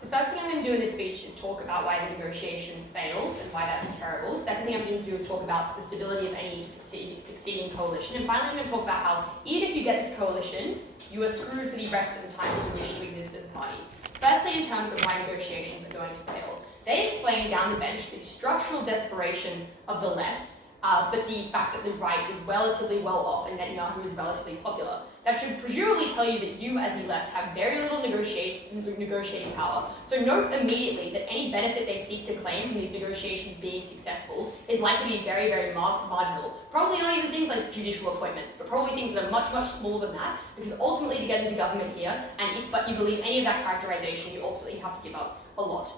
The first thing I'm going to do in this speech is talk about why the negotiation fails and why that's terrible. The second thing I'm going to do is talk about the stability of any succeeding coalition. And finally, I'm going to talk about how even if you get this coalition, you are screwed for the rest of the time that you wish to exist as a party. Firstly, in terms of why negotiations are going to fail. They explain down the bench the structural desperation of the left, but the fact that the right is relatively well off and Netanyahu is relatively popular. That should presumably tell you that you, as the left, have very little negotiating power. So note immediately that any benefit they seek to claim from these negotiations being successful is likely to be very, very marginal. Probably not even things like judicial appointments, but probably things that are much, much smaller than that, because ultimately to get into government here, and if you believe any of that characterization, you ultimately have to give up a lot.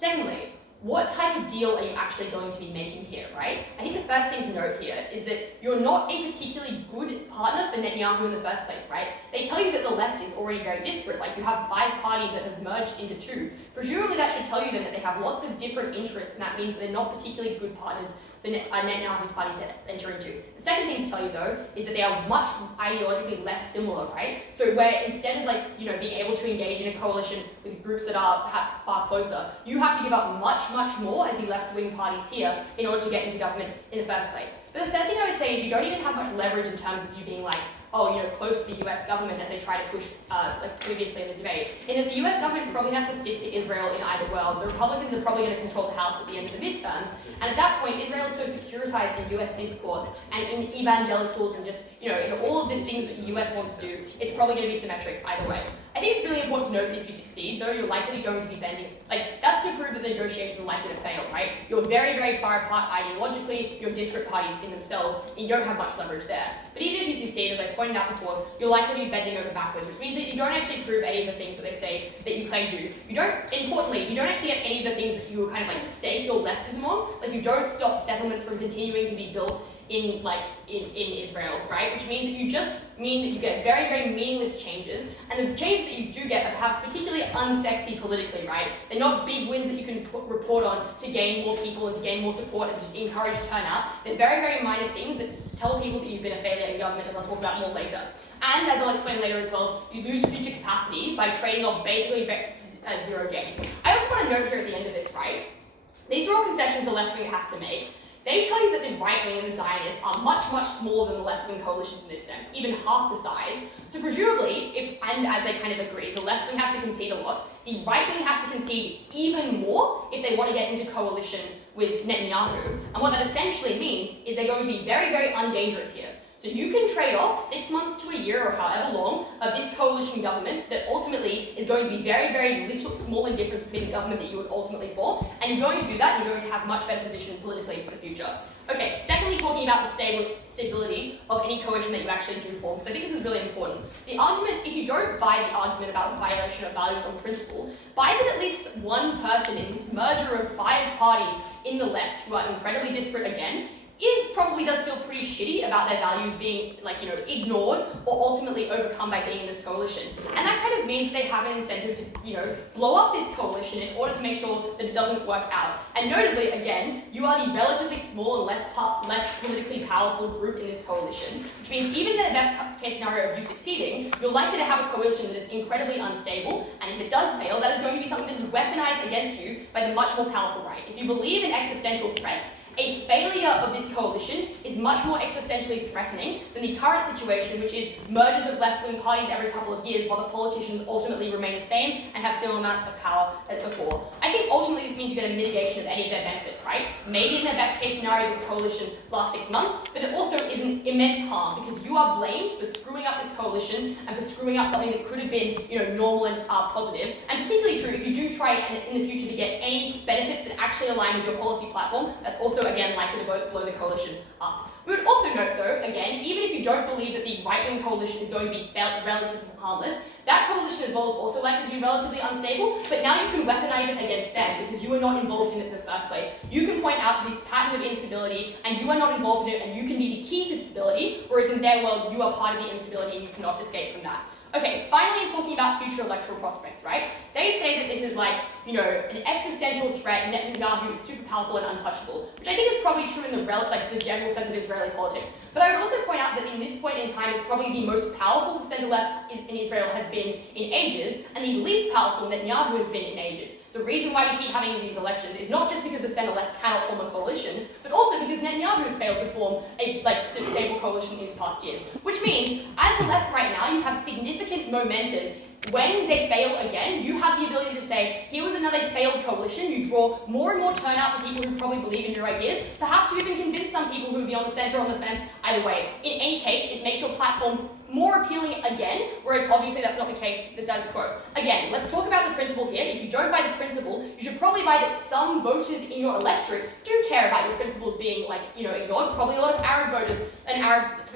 Secondly, what type of deal are you actually going to be making here, right? I think the first thing to note here is that you're not a particularly good partner for Netanyahu in the first place, right? They tell you that the left is already very disparate, like you have 5 parties that have merged into 2. Presumably that should tell you then that they have lots of different interests, and that means that they're not particularly good partners for Netanyahu's party to enter into. The second thing to tell you though is that they are much ideologically less similar, right? So where instead of being able to engage in a coalition with groups that are perhaps far closer, you have to give up much, much more as the left-wing parties here in order to get into government in the first place. But the third thing I would say is you don't even have much leverage in terms of you being like, close to the US government as they try to push previously in the debate. In that the US government probably has to stick to Israel in either world. The Republicans are probably going to control the House at the end of the midterms. And at that point, Israel is so securitized in US discourse and in evangelicals and just, in all of the things that the US wants to do, it's probably going to be symmetric either way. I think it's really important to note that if you succeed, though, you're likely going to be bending. That's to prove that the negotiations are likely to fail, right? You're very, very far apart ideologically, you're disparate parties in themselves, and you don't have much leverage there. But even if you succeed, as I pointed out before, you're likely to be bending over backwards, which means that you don't actually prove any of the things that they say that you claim to. Importantly, you don't actually get any of the things that you kind of stake your leftism on. You don't stop settlements from continuing to be built in Israel, right? Which means that you just mean that you get very, very meaningless changes, and the changes that you do get are perhaps particularly unsexy politically, right? They're not big wins that you can report on to gain more people and to gain more support and to encourage turnout. They're very, very minor things that tell people that you've been a failure in government, as I'll talk about more later. And as I'll explain later as well, you lose future capacity by trading off basically zero gain. I also want to note here at the end of this, right? These are all concessions the left wing has to make. They tell you that the right wing and the Zionists are much, much smaller than the left wing coalitions in this sense, even half the size. So presumably, and as they kind of agree, the left wing has to concede a lot. The right wing has to concede even more if they want to get into coalition with Netanyahu. And what that essentially means is they're going to be very, very undangerous here. So you can trade off 6 months to a year or however long of this coalition government that ultimately is going to be very, very little, small in difference between the government that you would ultimately form, and you're going to do that and you're going to have much better position politically for the future. Okay, secondly, talking about the stability of any coalition that you actually do form, because I think this is really important. The argument, if you don't buy the argument about the violation of values on principle, buy that at least one person in this merger of 5 parties in the left who are incredibly disparate again probably does feel pretty shitty about their values being ignored or ultimately overcome by being in this coalition. And that kind of means they have an incentive to blow up this coalition in order to make sure that it doesn't work out. And notably, again, you are the relatively small and less politically powerful group in this coalition, which means even in the best case scenario of you succeeding, you're likely to have a coalition that is incredibly unstable, and if it does fail, that is going to be something that is weaponized against you by the much more powerful right. If you believe in existential threats, a failure of this coalition is much more existentially threatening than the current situation, which is mergers of left-wing parties every couple of years while the politicians ultimately remain the same and have similar amounts of power as before. I think ultimately this means you get a mitigation of any of their benefits, right? Maybe in their best case scenario this coalition lasts 6 months, but it also is an immense harm because you are blamed for screwing up this coalition and for screwing up something that could have been normal and positive. And particularly true if you do try in the future to get any benefits that actually align with your policy platform, that's also again likely to blow the coalition up. We would also note though, again, even if you don't believe that the right-wing coalition is going to be relatively harmless, that coalition as well is also likely to be relatively unstable, but now you can weaponize it against them because you were not involved in it in the first place. You can point out to this pattern of instability and you are not involved in it and you can be the key to stability, whereas in their world you are part of the instability and you cannot escape from that. Okay, finally, in talking about future electoral prospects, right? They say that this is an existential threat. Netanyahu is super powerful and untouchable, which I think is probably true in the general sense of Israeli politics. But I would also point out that in this point in time, it's probably the most powerful the centre-left in Israel has been in ages, and the least powerful Netanyahu has been in ages. The reason why we keep having these elections is not just because the centre-left cannot form a coalition, but also because Netanyahu has failed to form a stable coalition in these past years. Which means, as the left right now, you have significant momentum. When they fail again, you have the ability to say, here was another failed coalition. You draw more and more turnout for people who probably believe in your ideas. Perhaps you even convince some people who would be on the centre or on the fence. Either way, in any case, it makes your platform more appealing again, whereas obviously that's not the case, the status quo. Again, let's talk about the principle here. If you don't buy the principle, you should probably buy that some voters in your electorate do care about your principles being ignored. Probably a lot of Arab voters and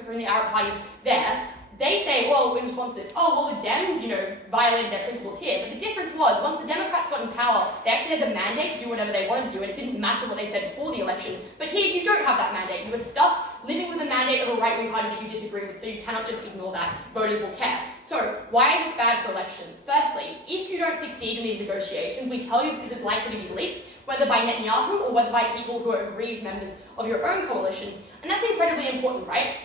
from the Arab parties there. They say, well, in response to this, the Dems, violated their principles here. But the difference was, once the Democrats got in power, they actually had the mandate to do whatever they wanted to do, and it didn't matter what they said before the election. But here, you don't have that mandate. You are stuck living with the mandate of a right-wing party that you disagree with, so you cannot just ignore that. Voters will care. So, why is this bad for elections? Firstly, if you don't succeed in these negotiations, we tell you this is likely to be leaked, whether by Netanyahu or whether by people who are aggrieved members of your own coalition. And that's incredibly important, right?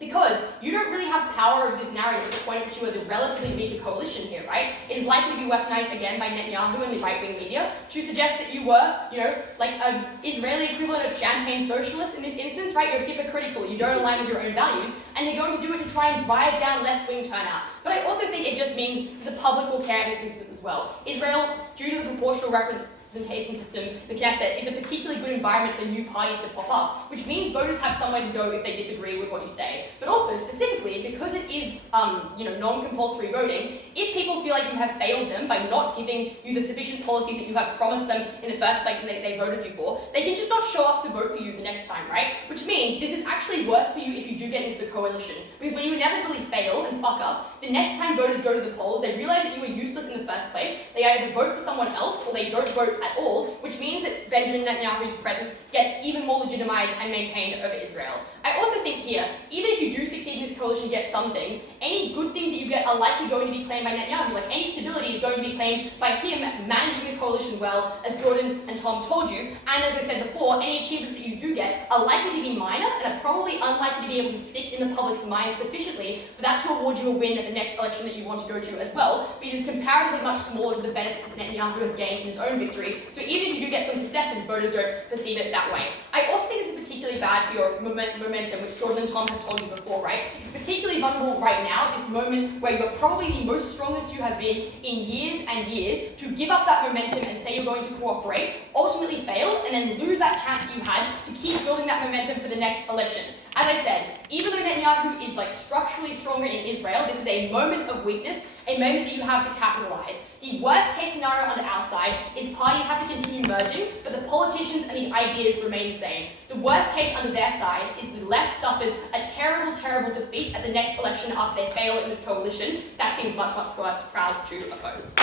Because you don't really have power over this narrative at the point at which you are the relatively weaker coalition here, right? It is likely to be weaponized again by Netanyahu and the right-wing media to suggest that you were, an Israeli equivalent of champagne socialists in this instance, right? You're hypocritical, you don't align with your own values, and you're going to do it to try and drive down left-wing turnout. But I also think it just means that the public will care in this instance as well. Israel, due to the proportional representation system, the Knesset, is a particularly good environment for new parties to pop up, which means voters have somewhere to go if they disagree with what you say. But also, specifically, because it is, non-compulsory voting, if people feel like you have failed them by not giving you the sufficient policies that you have promised them in the first place and they voted you for, they can just not show up to vote for you the next time, right? Which means this is actually worse for you if you do get into the coalition, because when you inevitably fail and fuck up, the next time voters go to the polls, they realize that you were useless in the first place, they either vote for someone else or they don't vote at all, which means that Benjamin Netanyahu's presence gets even more legitimized and maintained over Israel. I also think here, even if you do succeed in this coalition, get some things, any good things that you get are likely going to be claimed by Netanyahu. Like any stability is going to be claimed by him managing the coalition well, as Jordyn and Tom told you. And as I said before, any achievements that you do get are likely to be minor and are probably unlikely to be able to stick in the public's mind sufficiently for that to award you a win at the next election that you want to go to as well, because it's comparatively much smaller to the benefits that Netanyahu has gained in his own victory. So even if you do get some successes, voters don't perceive it that way. I also think this is particularly bad for your momentum, which Jordyn and Tom have told you before, right? It's particularly vulnerable right now, at this moment where you're probably the most strongest you have been in years and years, to give up that momentum and say you're going to cooperate, ultimately fail, and then lose that chance that you had to keep building that momentum for the next election. As I said, even though Netanyahu is structurally stronger in Israel, this is a moment of weakness, a moment that you have to capitalize. The worst case scenario on our side is parties have to continue merging, but the politicians and the ideas remain the same. The worst case on their side is the left suffers a terrible, terrible defeat at the next election after they fail in this coalition. That seems much, much worse, proud to oppose.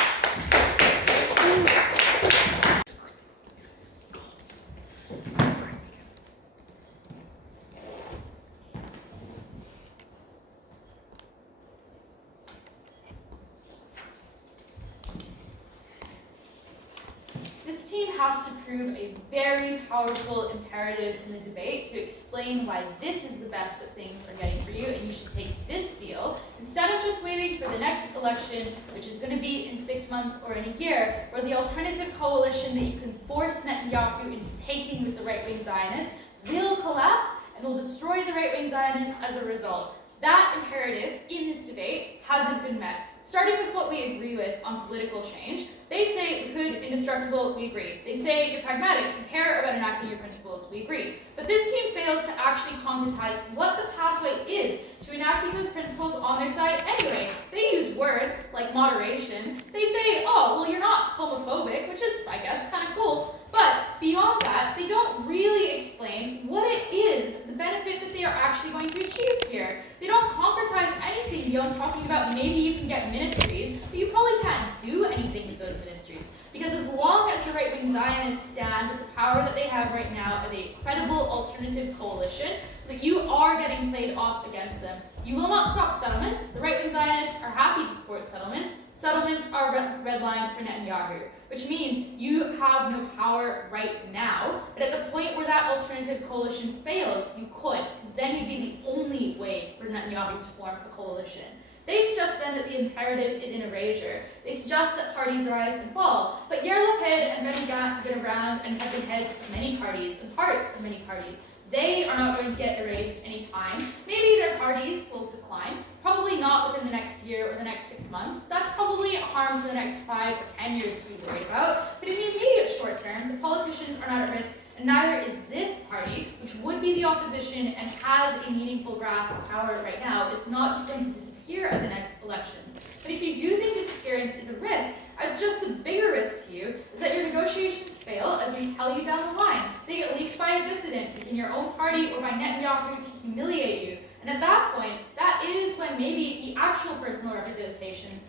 team has to prove a very powerful imperative in the debate to explain why this is the best that things are getting for you and you should take this deal, instead of just waiting for the next election, which is going to be in 6 months or in a year, where the alternative coalition that you can force Netanyahu into taking with the right-wing Zionists will collapse and will destroy the right-wing Zionists as a result. That imperative in this debate hasn't been met. Starting with what we agree with on political change, they say Likud indestructible, we agree. They say you're pragmatic, you care about enacting your principles, we agree. But this team fails to actually concretize what the pathway is to enacting those principles on their side anyway. They use words like moderation. They say, oh, well, you're not homophobic, which is, I guess, kind of cool. But beyond that, they don't really explain what it is, the benefit that they are actually going to achieve here. They don't concretize anything beyond talking about maybe you can get ministries, but you probably can't do anything with those ministries. Because as long as the right-wing Zionists stand with the power that they have right now as a credible alternative coalition, that you are getting played off against them. You will not stop settlements. The right-wing Zionists are happy to support settlements. Settlements are red line for Netanyahu, which means you have no power right now, but at the point where that alternative coalition fails, you could, because then you'd be the only way for Netanyahu to form a coalition. They suggest then that the imperative is in erasure. They suggest that parties rise and fall, but Yair Lapid and Benny Gantz have been around and have been heads of many parties and parts of many parties. They are not going to get erased anytime. Maybe their parties will decline, probably not within the next year or the next 6 months. That's probably a harm for the next 5 or 10 years to be worried about. But in the immediate short term, the politicians are not at risk, and neither is this party, which would be the opposition and has a meaningful grasp of power right now. It's not just going to disappear at the next elections. But if you do think disappearance is a risk, I'd suggest the bigger risk to you is that your negotiations fail as we tell you down the line. They get leaked by a dissident within your own party or by Netanyahu to humiliate you. And at that point, that is when maybe the actual personal reputations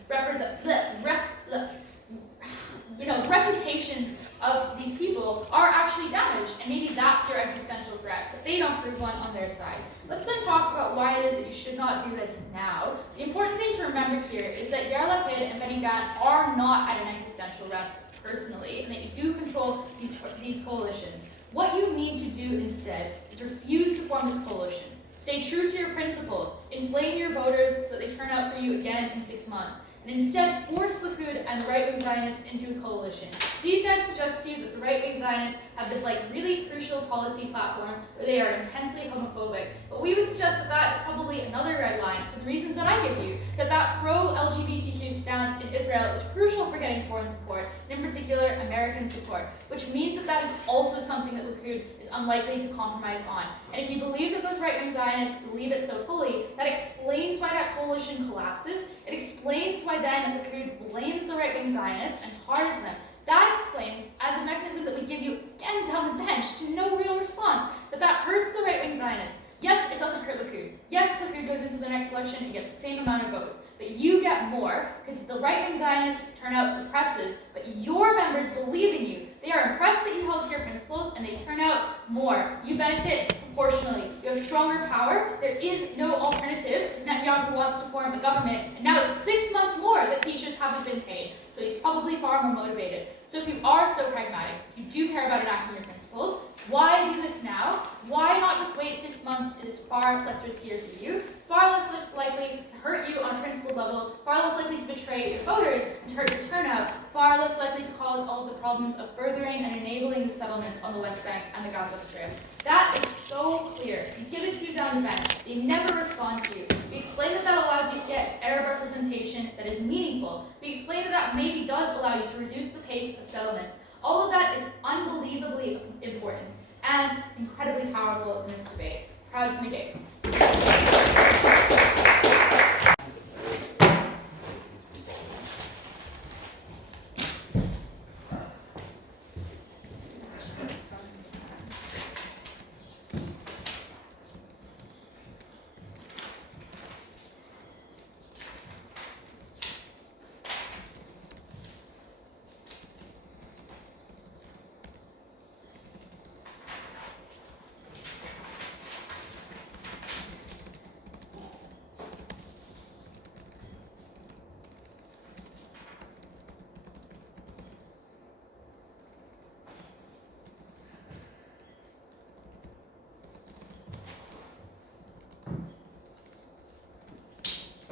of these people are actually damaged, and maybe that's your existential threat, but they don't prove one on their side. Let's then talk about why it is that you should not do this now. The important thing to remember here is that Yair Lapid and Benny Gantz are not at an existential rest personally, and that you do control these coalitions. What you need to do instead is refuse to form this coalition. Stay true to your principles, inflame your voters so that they turn out for you again in 6 months, and instead force Likud and the right-wing Zionists into a coalition. These guys suggest to you that the right-wing Zionists have this really crucial policy platform where they are intensely homophobic, but we would suggest that that is probably another red line for the reasons that I give you, that pro-LGBTQ stance in Israel is crucial for getting foreign support, and in particular American support, which means that that is also something that Likud is unlikely to compromise on. And if you believe that those right-wing Zionists believe it so fully, that explains why that coalition collapses. It explains why then Likud blames the right-wing Zionists and tars them. That explains, as a mechanism that we give you again down the bench to no real response, that hurts the right-wing Zionists. Yes, it doesn't hurt Likud. Yes, Likud goes into the next election and gets the same amount of votes, but you get more because the right-wing Zionists turnout depresses, but your members believe in you. They are impressed that you held to your principles, and they turn out more. You benefit proportionally. You have stronger power. There is no alternative. Netanyahu wants to form a government, and now it's 6 months more that teachers haven't been paid, so he's probably far more motivated. So if you are so pragmatic, if you do care about enacting your principles, why do this now? Why not just wait 6 months? It is far less riskier for you, far less likely to hurt you on a principled level, far less likely to betray your voters and to hurt your turnout, far less likely to cause all of the problems of furthering and enabling the settlements on the West Bank and the Gaza Strip. That is so clear. We give it to you down the bench. They never respond to you. We explain that allows you to get Arab representation that is meaningful. We explain that maybe does allow you to reduce the pace of settlements. All of that is unbelievably important and incredibly powerful in this debate. Proud to negate.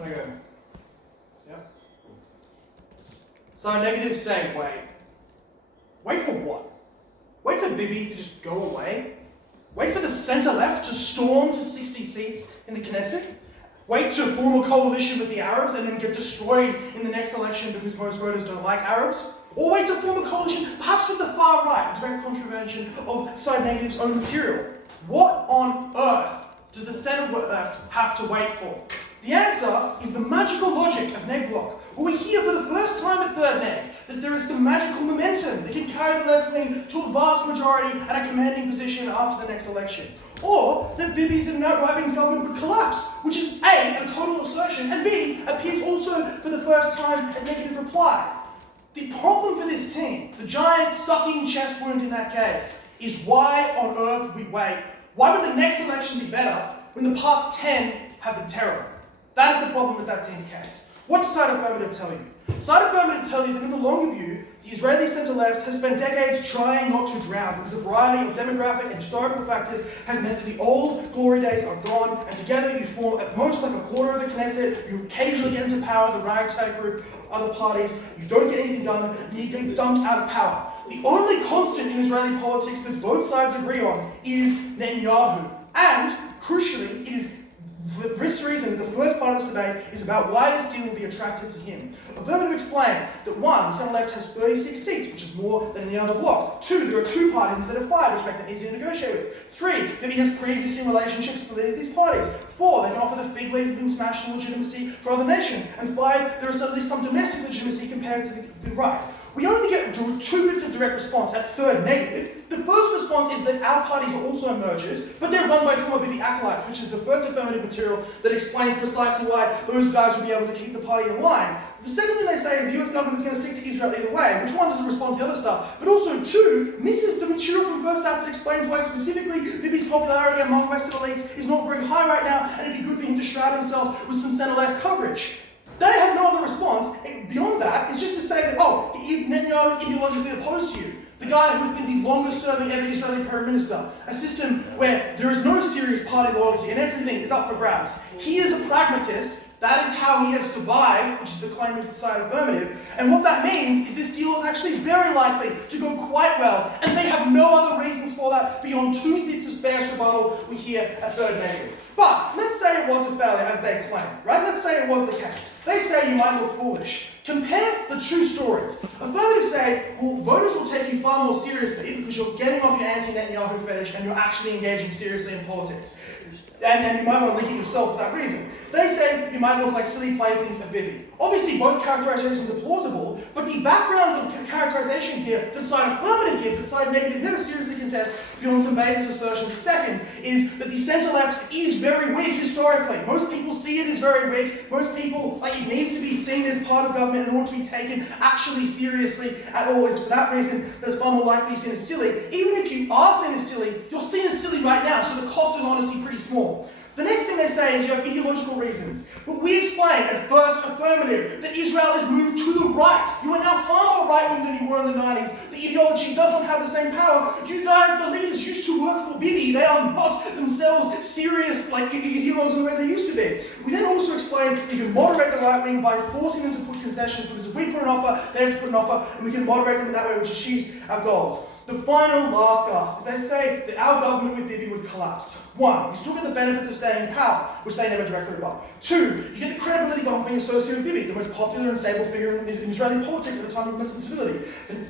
Can I go? Yeah. Side negative saying wait. Wait for what? Wait for Bibi to just go away? Wait for the centre-left to storm to 60 seats in the Knesset? Wait to form a coalition with the Arabs and then get destroyed in the next election because most voters don't like Arabs? Or wait to form a coalition, perhaps with the far right, in direct contravention of side negative's own material? What on earth does the centre-left have to wait for? The answer is the magical logic of neg bloc. We hear for the first time at third neg that there is some magical momentum that can carry the left wing to a vast majority and a commanding position after the next election. Or that Bibi's and right wing's government would collapse, which is A, a total assertion, and B, appears also for the first time a negative reply. The problem for this team, the giant sucking chest wound in that case, is why on earth we wait? Why would the next election be better when the past 10 have been terrible? That is the problem with that team's case. What does Side Affirmative tell you? Side Affirmative tell you that in the longer view, the Israeli centre-left has spent decades trying not to drown because a variety of demographic and historical factors has meant that the old glory days are gone, and together you form at most like a quarter of the Knesset, you occasionally get into power, the ragtag group, other parties, you don't get anything done, and you get dumped out of power. The only constant in Israeli politics that both sides agree on is Netanyahu. And, crucially, it is for this reason, the first part of this debate is about why this deal will be attractive to him. Affirmative explained that 1, the centre-left has 36 seats, which is more than any other bloc. 2, there are 2 parties instead of 5, which make them easier to negotiate with. 3, maybe he has pre-existing relationships with these parties. 4, they can offer the fig leaf of international legitimacy for other nations. And 5, there is at least some domestic legitimacy compared to the right. We only get 2 bits of direct response at third negative. The first response is that our parties are also mergers, but they're run by former Bibi acolytes, which is the first affirmative material that explains precisely why those guys will be able to keep the party in line. The second thing they say is the US government is going to stick to Israel either way, which one doesn't respond to the other stuff, but also 2, misses the material from first half that explains why specifically Bibi's popularity among Western elites is not very high right now, and it'd be good for him to shroud himself with some centre-left coverage. They have no other response beyond that. It's just to say that, oh, Netanyahu is ideologically opposed to you. The guy who has been the longest serving ever Israeli Prime Minister. A system where there is no serious party loyalty and everything is up for grabs. He is a pragmatist. That is how he has survived, which is the claim of the Side Affirmative. And what that means is this deal is actually very likely to go quite well, and they have no other reasons for that beyond 2 bits of sparse rebuttal we hear at third negative. But let's say it was a failure, as they claim, right? Let's say it was the case. They say you might look foolish. Compare the 2 stories. Affirmative say, well, voters will take you far more seriously because you're getting off your anti-Netanyahu fetish and you're actually engaging seriously in politics. And you might want to link it yourself for that reason. They say you might look like silly playthings of Bibi. Obviously, both characterizations are plausible, but the background of characterization here that Side Affirmative gives, that Side Negative never seriously contest beyond some basic assertions. Second is that the centre-left is very weak historically. Most people see it as very weak. Most people, it needs to be seen as part of government in order to be taken actually seriously at all. It's for that reason that it's far more likely you're seen as silly. Even if you are seen as silly, you're seen as silly right now, so the cost is honestly pretty small. The next thing they say is you have ideological reasons. But we explain at first affirmative that Israel has moved to the right. You are now far more right-wing than you were in the 90s. The ideology doesn't have the same power. You guys, the leaders, used to work for Bibi. They are not themselves serious ideologues in the way they used to be. We then also explain you can moderate the right wing by forcing them to put concessions, because if we put an offer, they have to put an offer, and we can moderate them in that way, which achieves our goals. The final last gasp is they say that our government with Bibi would collapse. 1, you still get the benefits of staying in power, which they never directly rebut. 2, you get the credibility bump being associated with Bibi, the most popular and stable figure in Israeli politics at the time of Muslim instability.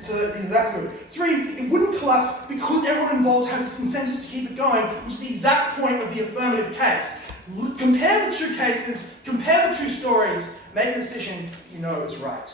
So that's good. 3, it wouldn't collapse because everyone involved has its incentives to keep it going, which is the exact point of the affirmative case. Compare the 2 cases, compare the 2 stories, make a decision you know is right.